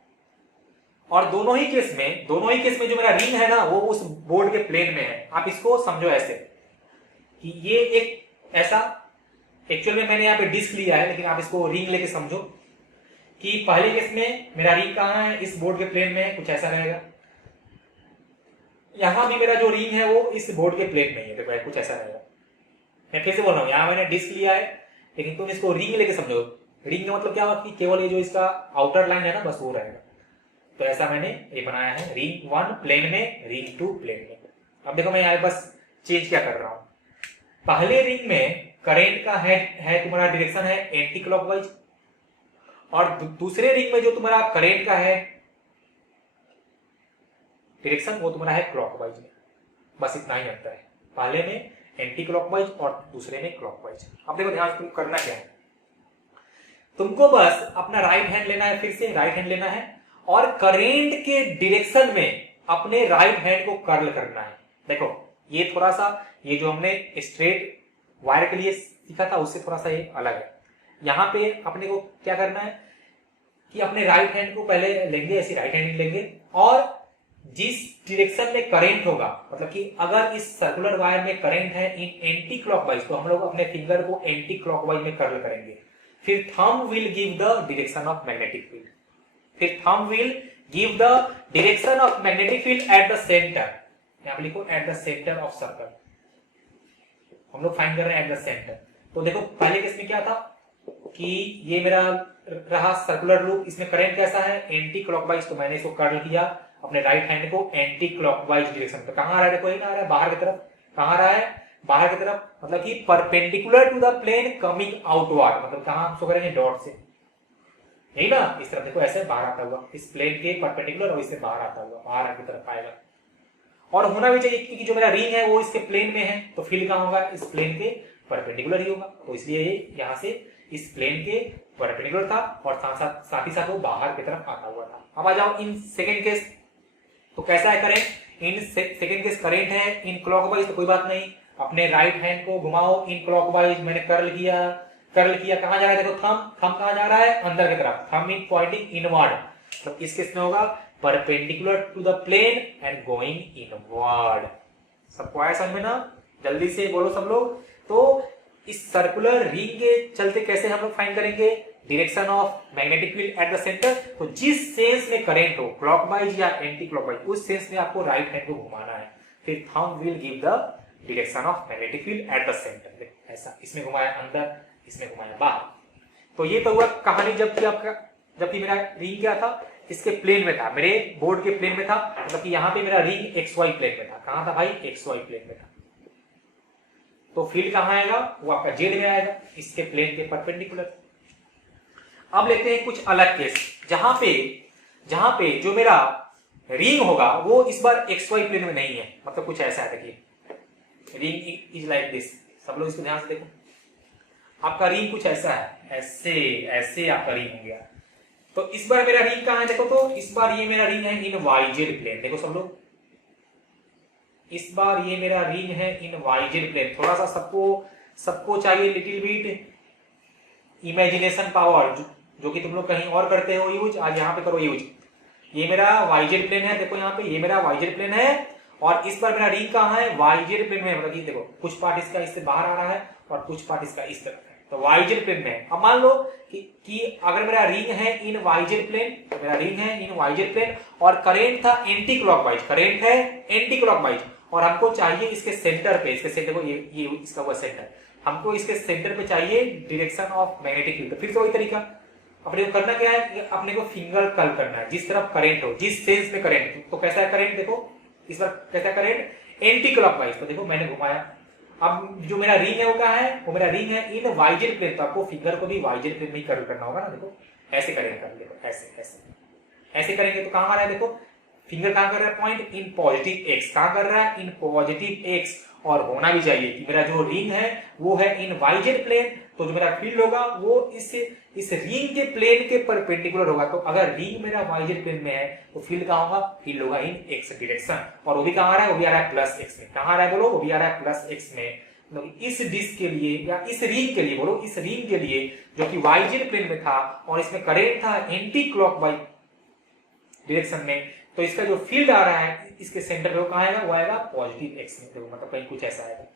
और दोनों ही केस में जो मेरा रिंग है ना वो उस बोर्ड के प्लेन में है। आप इसको समझो ऐसे कि ये एक ऐसा, एक्चुअल में मैंने यहाँ पे डिस्क लिया है लेकिन आप इसको रिंग लेके समझो कि पहले केस में मेरा रिंग कहाँ है, इस बोर्ड के प्लेन में है, कुछ ऐसा रहेगा। यहां भी मेरा जो रिंग है वो इस बोर्ड के प्लेन में है, देखो कुछ ऐसा रहेगा। मैं फिर से बोल रहा हूँ, यहाँ मैंने डिस्क लिया है लेकिन तुम इसको रिंग लेके समझो। रिंग का मतलब क्या हुआ कि केवल ये जो इसका आउटर लाइन है ना बस वो रहेगा। तो ऐसा मैंने ये बनाया है, रिंग 1 प्लेन में, रिंग 2 प्लेन में। अब देखो मैं यहाँ बस चेंज क्या कर रहा हूं, पहले रिंग में करंट का है तुम्हारा डायरेक्शन है एंटी क्लॉकवाइज, और दूसरे रिंग में जो तुम्हारा करंट का है डायरेक्शन वो तुम्हारा है क्लॉकवाइज में। बस इतना ही अंतर है, पहले में एंटी क्लॉकवाइज और दूसरे में क्लॉकवाइज। अब देखो ध्यान से तुम करना क्या है, तुमको बस अपना राइट हैंड लेना है, फिर से राइट हैंड लेना है और करंट के डायरेक्शन में अपने राइट हैंड को कर्ल करना है। देखो ये थोड़ा सा, ये जो हमने स्ट्रेट वायर के लिए सीखा था उससे थोड़ा सा ये अलग है। यहां पे अपने को क्या करना है कि अपने राइट हैंड को पहले लेंगे, ऐसे राइट हैंड लेंगे, और जिस डायरेक्शन में करंट होगा, मतलब कि अगर इस सर्कुलर वायर में करंट है इन एंटी क्लॉकवाइज, तो हम लोग अपने फिंगर को एंटी क्लॉकवाइज में कर्ल करेंगे। फिर thumb will give the direction of magnetic field, फिर thumb will give the direction of magnetic field at the centre. यहां पे लिखो at the centre of circle, हम लोग फाइंड कर रहे हैं एट द सेंटर। तो देखो पहले केस में क्या था कि ये मेरा रहा सर्कुलर लूप, इसमें करंट कैसा है एंटी क्लॉकवाइज, तो मैंने इसको कर्ल किया अपने राइट हैंड को एंटी क्लॉकवाइज डायरेक्शन पे। कहां आ रहा है, देखो ना आ रहा है बाहर की तरफ। कहां आ रहा है, बाहर की तरफ, मतलब कि perpendicular to the plane coming outward, मतलब कहां हम शो करेंगे डॉट से, यही ना, इस तरफ देखो ऐसे बाहर आता हुआ, इस प्लेन के परपेंडिकुलर और इससे बाहर आता हुआ, बाहर की तरफ आएगा। और होना भी चाहिए क्योंकि जो मेरा रिंग है वो इसके प्लेन में है, तो फील्ड कहां होगा, इस प्लेन के परपेंडिकुलर ही होगा। तो इसलिए ये यहां से इस प्लेन के परपेंडिकुलर था और साथ ही साथ वो बाहर की तरफ आता हुआ था। अब आ जाओ इन सेकेंड केस, तो कैसा है current, in second case current है इन क्लॉकवाइज, तो कोई बात नहीं, अपने राइट हैंड को घुमाओ इन क्लॉकवाइज, मैंने कर्ल किया कहां जा रहा है, देखो थंब कहां जा रहा है, अंदर की तरफ, थंब इन पॉइंटिंग इनवर्ड, तो इस केस में होगा perpendicular to the plane and going inward. सबको आया समझ में ना, जल्दी से बोलो सब लोग। तो इस सर्कुलर रिंग के चलते कैसे हम लोग फाइंड करेंगे direction of magnetic field at the centre, तो जिस सेंस में करंट हो क्लॉकवाइज या एंटी क्लॉकवाइज, उस सेंस में आपको राइट हैंड को घुमाना है। फिर thumb will give the direction of magnetic field at the centre, ऐसा, इसमें घुमाया अंदर, इसमें घुमाया बाहर। तो ये तो हुआ कहानी जबकि मेरा रिंग क्या था, इसके प्लेन में था, मेरे बोर्ड के प्लेन में था, मतलब कि यहाँ पे मेरा रिंग XY प्लेन में था। कहां था भाई, XY प्लेन में था। तो फील्ड कहां आएगा, वो आपका जेड में आएगा, इसके प्लेन के परपेंडिकुलर। अब लेते हैं कुछ अलग केस, जहां पे जो मेरा रिंग होगा वो इस बार XY प्लेन में नहीं है, मतलब कुछ ऐसा है, देखिए रिंग इज लाइक दिस। सब लोग इसको ध्यान से देखो, आपका रिंग कुछ ऐसा है, ऐसे आपका रिंग हो गया। तो इस बार मेरा रिंग कहां है, देखो तो इस बार ये मेरा रिंग है इन YZ प्लेन। देखो सब लोग, इस बार ये मेरा रिंग है इन YZ प्लेन। थोड़ा सा सबको चाहिए लिटिल बिट इमेजिनेशन पावर, जो कि तुम लोग कहीं और करते हो यूज, आज यहाँ पे करो यूज। ये मेरा YZ प्लेन है, देखो यहाँ पे ये मेरा YZ प्लेन है, और इस बार मेरा रिंग कहां है, YZ प्लेन में। मतलब देखो कुछ पार्ट इसका इससे बाहर आ रहा है और कुछ पार्ट इसका इस तरफ है, तो YZ प्लेन में। अब मान लो कि अगर मेरा रिंग है इन YZ प्लेन, तो मेरा रिंग है इन YZ प्लेन और करंट था एंटी क्लॉकवाइज, करंट है एंटी क्लॉकवाइज, और हमको चाहिए इसके सेंटर पे, इसके सेंटर को, ये इसका वो सेंटर, हमको इसके सेंटर पे चाहिए डायरेक्शन ऑफ मैग्नेटिक फील्ड। तो फिर से वही तरीका, अपने को करना क्या है, अपने को फिंगर कर्ल करना है, जिस तरफ करंट हो, जिस सेंस में करंट। तो कैसा है करंट, देखो इस बार कैसा करंट एंटी क्लॉकवाइज, तो देखो मैंने घुमाया। अब जो मेरा रिंग है वो क्या है, वो मेरा रिंग है इन YZ प्लेन, तो आपको फिंगर को भी YZ प्लेन में ही कर्ल करना होगा ना। देखो ऐसे करेंगे, देखो ऐसे करेंगे, तो कहां आ रहा है, देखो फिंगर कहां कर रहा है, पॉइंट इन पॉजिटिव X, कहां कर रहा है इन पॉजिटिव X। और होना भी चाहिए कि मेरा जो रिंग है वो है इन YZ प्लेन, तो जो मेरा फील्ड होगा वो इस रिंग के प्लेन के परपेंडिकुलर होगा। तो अगर रिंग मेरा YZ प्लेन में है तो फील्ड कहां होगा, फील्ड होगा इन X डायरेक्शन, और वो भी कहां आ रहा है, वो भी आ रहा है प्लस X में। कहां आ रहा है बोलो, वो भी आ रहा है प्लस X में। मतलब इस डिस्क के लिए या इस रिंग के लिए, बोलो इस रिंग के लिए जो कि वाईजेड प्लेन में था और इसमें करंट था एंटी क्लॉकवाइज डायरेक्शन में, तो इसका जो फील्ड आ रहा है इसके सेंटर पे वो कहां आएगा, वो आएगा पॉजिटिव एक्स में। देखो मतलब कहीं कुछ ऐसा आएगा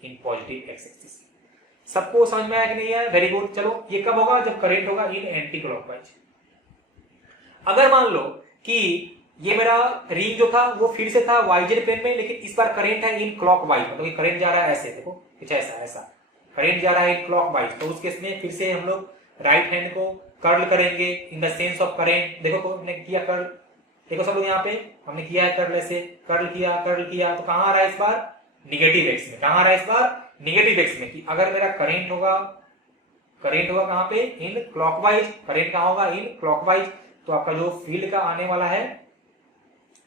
इन पॉजिटिव एक्स एक्सिस। सबको समझ में आया कि नहीं है? Very good. चलो ये कब होगा, जब करंट होगा इन एंटी क्लॉकवाइज। अगर मान लो कि ये मेरा रिंग जो था वो फिर से था वाईजेड प्लेन में, लेकिन इस बार करंट है इन क्लॉकवाइज, मतलब ये करंट जा रहा है ऐसे, देखो कुछ ऐसा ऐसा करंट जा रहा है इन क्लॉकवाइज, तो उस केस में फिर से हम लोग राइट हैंड को कर्ल करेंगे in the sense of current. देखो तो हमने किया कर्ल, देखो सब लोग यहाँ पे हमने किया है कर्ल, ऐसे कर्ल किया तो कहां आ रहा है इस बार, निगेटिव एक्स में। कहां आ रहा है इस बार, निगेटिव एक्स में। कि अगर मेरा करंट होगा कहां पे, इन क्लॉकवाइज, करंट कहां होगा इन क्लॉकवाइज, तो आपका जो फील्ड का आने वाला है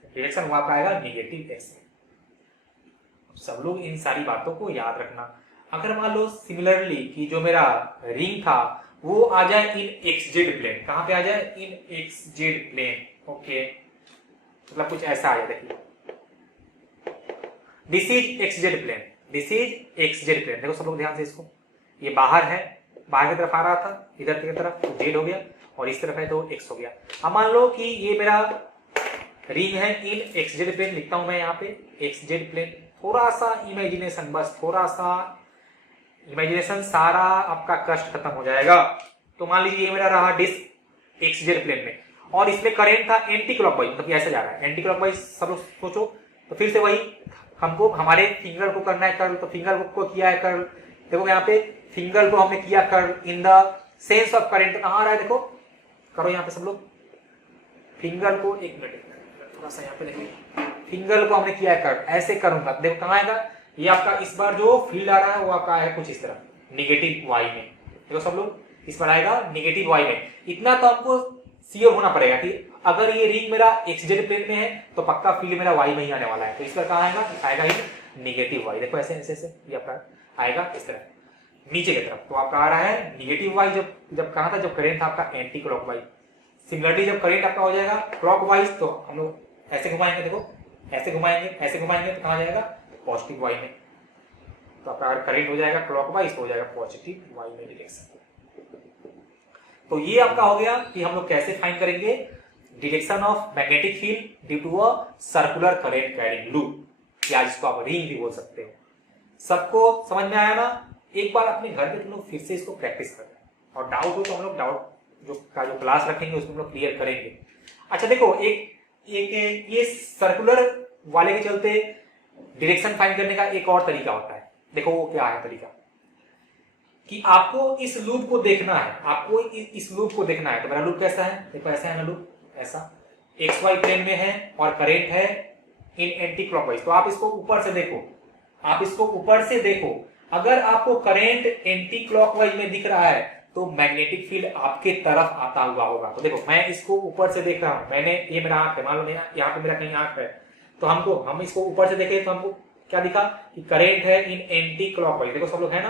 डायरेक्शन वो आपका आएगा निगेटिव एक्स में। सब लोग इन सारी बातों को याद रखना। अगर मान लो सिमिलरली कि जो मेरा रिंग था वो आ जाए इन एक्स जेड प्लेन, कहां पे आ जाए, in X Z plane, okay, मतलब कुछ ऐसा आ जाए। देखिए this is X Z plane, this is X Z plane. देखो सब लोग ध्यान से इसको, ये बाहर है, बाहर की तरफ आ रहा था, इधर की तरफ तो जेड हो गया और इस तरफ है तो एक्स हो गया। अब मान लो कि ये मेरा रिंग है इन एक्स जेड प्लेन, लिखता हूं मैं यहाँ पे एक्स जेड प्लेन। थोड़ा सा इमेजिनेशन, बस थोड़ा सा इमेजिनेशन, सारा आपका कष्ट खत्म हो जाएगा। तो मान लीजिए ये मेरा रहा डिस्क एक्स जेड प्लेन में और इसमें करंट था एंटी क्लॉकवाइज, मतलब ऐसे जा रहा है एंटी क्लॉकवाइज। सब लोग सोचो, तो फिर से वही हमको हमारे फिंगर को करना है कर्ल, तो फिंगर को किया है कर्ल। देखो यहाँ पे फिंगर को हमने किया curl in the sense of current, कहां आ रहा है, देखो करो यहाँ पे सब लोग फिंगर को, एक मिनट थोड़ा सा यहाँ पे देखिए, फिंगर को हमने किया है कर्ल, ऐसे करूंगा, देखो कहां आएगा, ये आपका इस बार जो फील्ड आ रहा है वो आपका है कुछ इस तरह निगेटिव वाई में। देखो सब लोग इस पर आएगा निगेटिव वाई में। इतना तो हमको श्योर होना पड़ेगा कि अगर ये रिंग मेरा एक्स जेड प्लेन में है तो पक्का फील्ड मेरा वाई में ही आने वाला है। तो इस पर कहां आएगा, आएगा ही निगेटिव वाई। देखो ऐसे ऐसे ये आपका आएगा इस तरह नीचे की तरफ, तो आपका आ रहा है निगेटिव वाई। जब कहा था, जब करंट था आपका एंटी क्लॉकवाइज। सिमिलरली जब करंट आपका हो जाएगा क्लॉकवाइज तो हम लोग ऐसे घुमाएंगे, देखो ऐसे घुमाएंगे तो कहां जाएगा, पॉजिटिव वाई में। तो आपका अगर करंट हो जाएगा क्लॉकवाइज तो हो जाएगा पॉजिटिव वाई में डायरेक्शन। तो ये आपका हो गया कि हम लोग कैसे फाइंड करेंगे direction of magnetic field due to a circular current carrying loop, या जिसको आप रिंग भी बोल सकते हो। सबको समझ में आया ना? एक बार अपने घर पे तुम लोग फिर से इसको प्रैक्टिस करें, और डाउट हो तो हम लोग डाउट जो क्लास रखेंगे उसमें हम लोग क्लियर करेंगे। अच्छा देखो, एक ये सर्कुलर वाले के चलते डायरेक्शन फाइंड करने का एक और तरीका होता है। देखो वो क्या है तरीका, कि आपको इस लूप को देखना है, आपको इस लूप को देखना है। तो मेरा लूप कैसा है, देखो ऐसा है ना लूप, ऐसा एक्स वाई प्लेन में है और करंट है इन एंटी क्लॉकवाइज। तो आप इसको ऊपर से देखो, आप इसको ऊपर से देखो, अगर आपको करंट एंटी क्लॉकवाइज में दिख रहा है तो मैग्नेटिक फील्ड आपके तरफ आता हुआ होगा। तो देखो मैं इसको ऊपर से देख रहा हूं, मैंने ये मेरा आंख है, मान लो यहाँ पे मेरा कहीं आंख है, तो हम इसको ऊपर से देखें तो हमको क्या दिखा कि करंट है इन एंटी क्लॉकवाइज। देखो सब लोग है ना,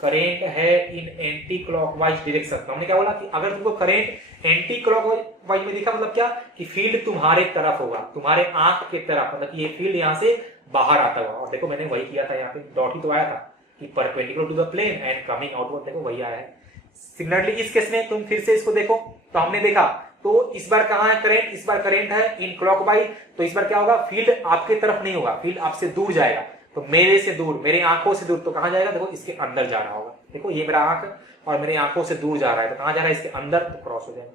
करंट है इन एंटी क्लॉकवाइज डायरेक्शन। तो हमने क्या बोला कि अगर तुमको करंट एंटी क्लॉकवाइज में दिखा, मतलब क्या कि फील्ड तुम्हारे तरफ होगा, तुम्हारे आंख के तरफ, मतलब ये फील्ड यहाँ से बाहर आता हुआ। और देखो मैंने वही किया था, यहाँ पे डॉट ही तो आया था कि perpendicular to the plane and coming outward, देखो वही आया है। सिमिलरली इस केस में तुम फिर से इसको देखो, तो हमने देखा तो इस बार कहां है करंट, इस बार करंट है इन क्लॉकवाइज, तो इस बार क्या होगा, फील्ड आपके तरफ नहीं होगा, फील्ड आपसे दूर जाएगा। तो मेरे से दूर, मेरे आंखों से दूर, तो कहां जाएगा, देखो इसके अंदर जा रहा होगा। देखो ये मेरा आंख और मेरी आंखों से दूर जा रहा है, तो कहां जा रहा है, इसके अंदर, तो क्रॉस हो जाएगा।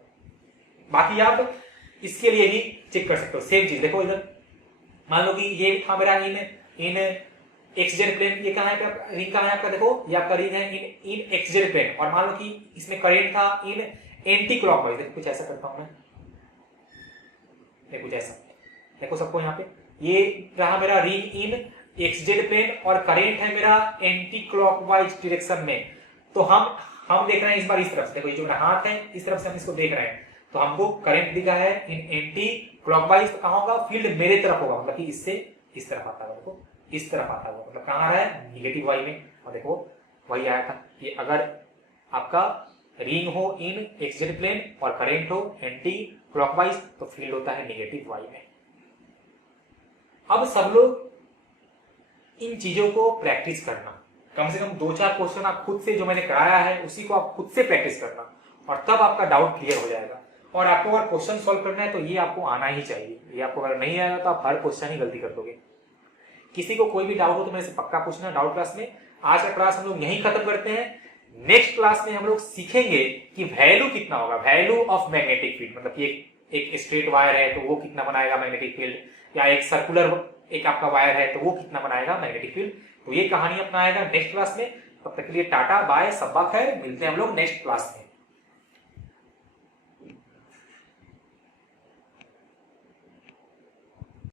बाकी आप इसके लिए भी चेक कर सकते हो सेम चीज। देखो इधर मान लो कि ये था मेरा इन एक्स जेड प्लेन, ये कहां है, रिंग कहां है आपका, देखो ये आपका रिंग है इन एक्स जेड प्लेन, और मान लो कि इसमें करंट था इन एंटी क्लॉकवाइज। देखो कुछ ऐसा करता हूं मैं, देखो कुछ ऐसा, देखो सबको यहाँ पे ये रहा मेरा ring in X Z plane और करंट है मेरा एंटी क्लॉकवाइज डायरेक्शन में। तो हम देख रहे हैं इस बार इस तरफ से, देखो ये जो मेरा हाथ है इस तरफ से हम इसको देख रहे हैं, तो हमको करंट दिखा है इन एंटी क्लॉकवाइज। तो कहां होगा, फील्ड मेरे तरफ होगा, मतलब कि इससे इस तरफ आता है, देखो इस तरफ आता है, मतलब कहां आ रहा है, निगेटिव वाई में। और देखो वही आया था कि अगर आपका रिंग हो इन एक्स जेड प्लेन और करंट हो एंटी क्लॉकवाइज तो फील्ड होता है निगेटिव वाई में। अब सब लोग इन चीजों को प्रैक्टिस करना, कम से कम 2-4 क्वेश्चन आप खुद से, जो मैंने कराया है उसी को आप खुद से प्रैक्टिस करना, और तब आपका डाउट क्लियर हो जाएगा। और आपको अगर क्वेश्चन सॉल्व करना है तो ये आपको आना ही चाहिए, ये आपको अगर नहीं आएगा तो आप हर क्वेश्चन ही गलती कर दोगे। किसी को कोई भी डाउट हो तो मेरे से पक्का पूछना डाउट क्लास में। आज का क्लास हम लोग यहीं खत्म करते हैं। नेक्स्ट क्लास में हम लोग सीखेंगे कि वैल्यू कितना होगा, वैल्यू ऑफ मैग्नेटिक फील्ड, मतलब कि एक स्ट्रेट वायर है तो वो कितना बनाएगा मैग्नेटिक फील्ड, या एक सर्कुलर एक आपका वायर है तो वो कितना बनाएगा मैग्नेटिक फील्ड। तो ये कहानी अपना आएगा नेक्स्ट क्लास में। तब तक के लिए टाटा बाय, सब्बा खैर, मिलते हैं हम लोग नेक्स्ट क्लास में।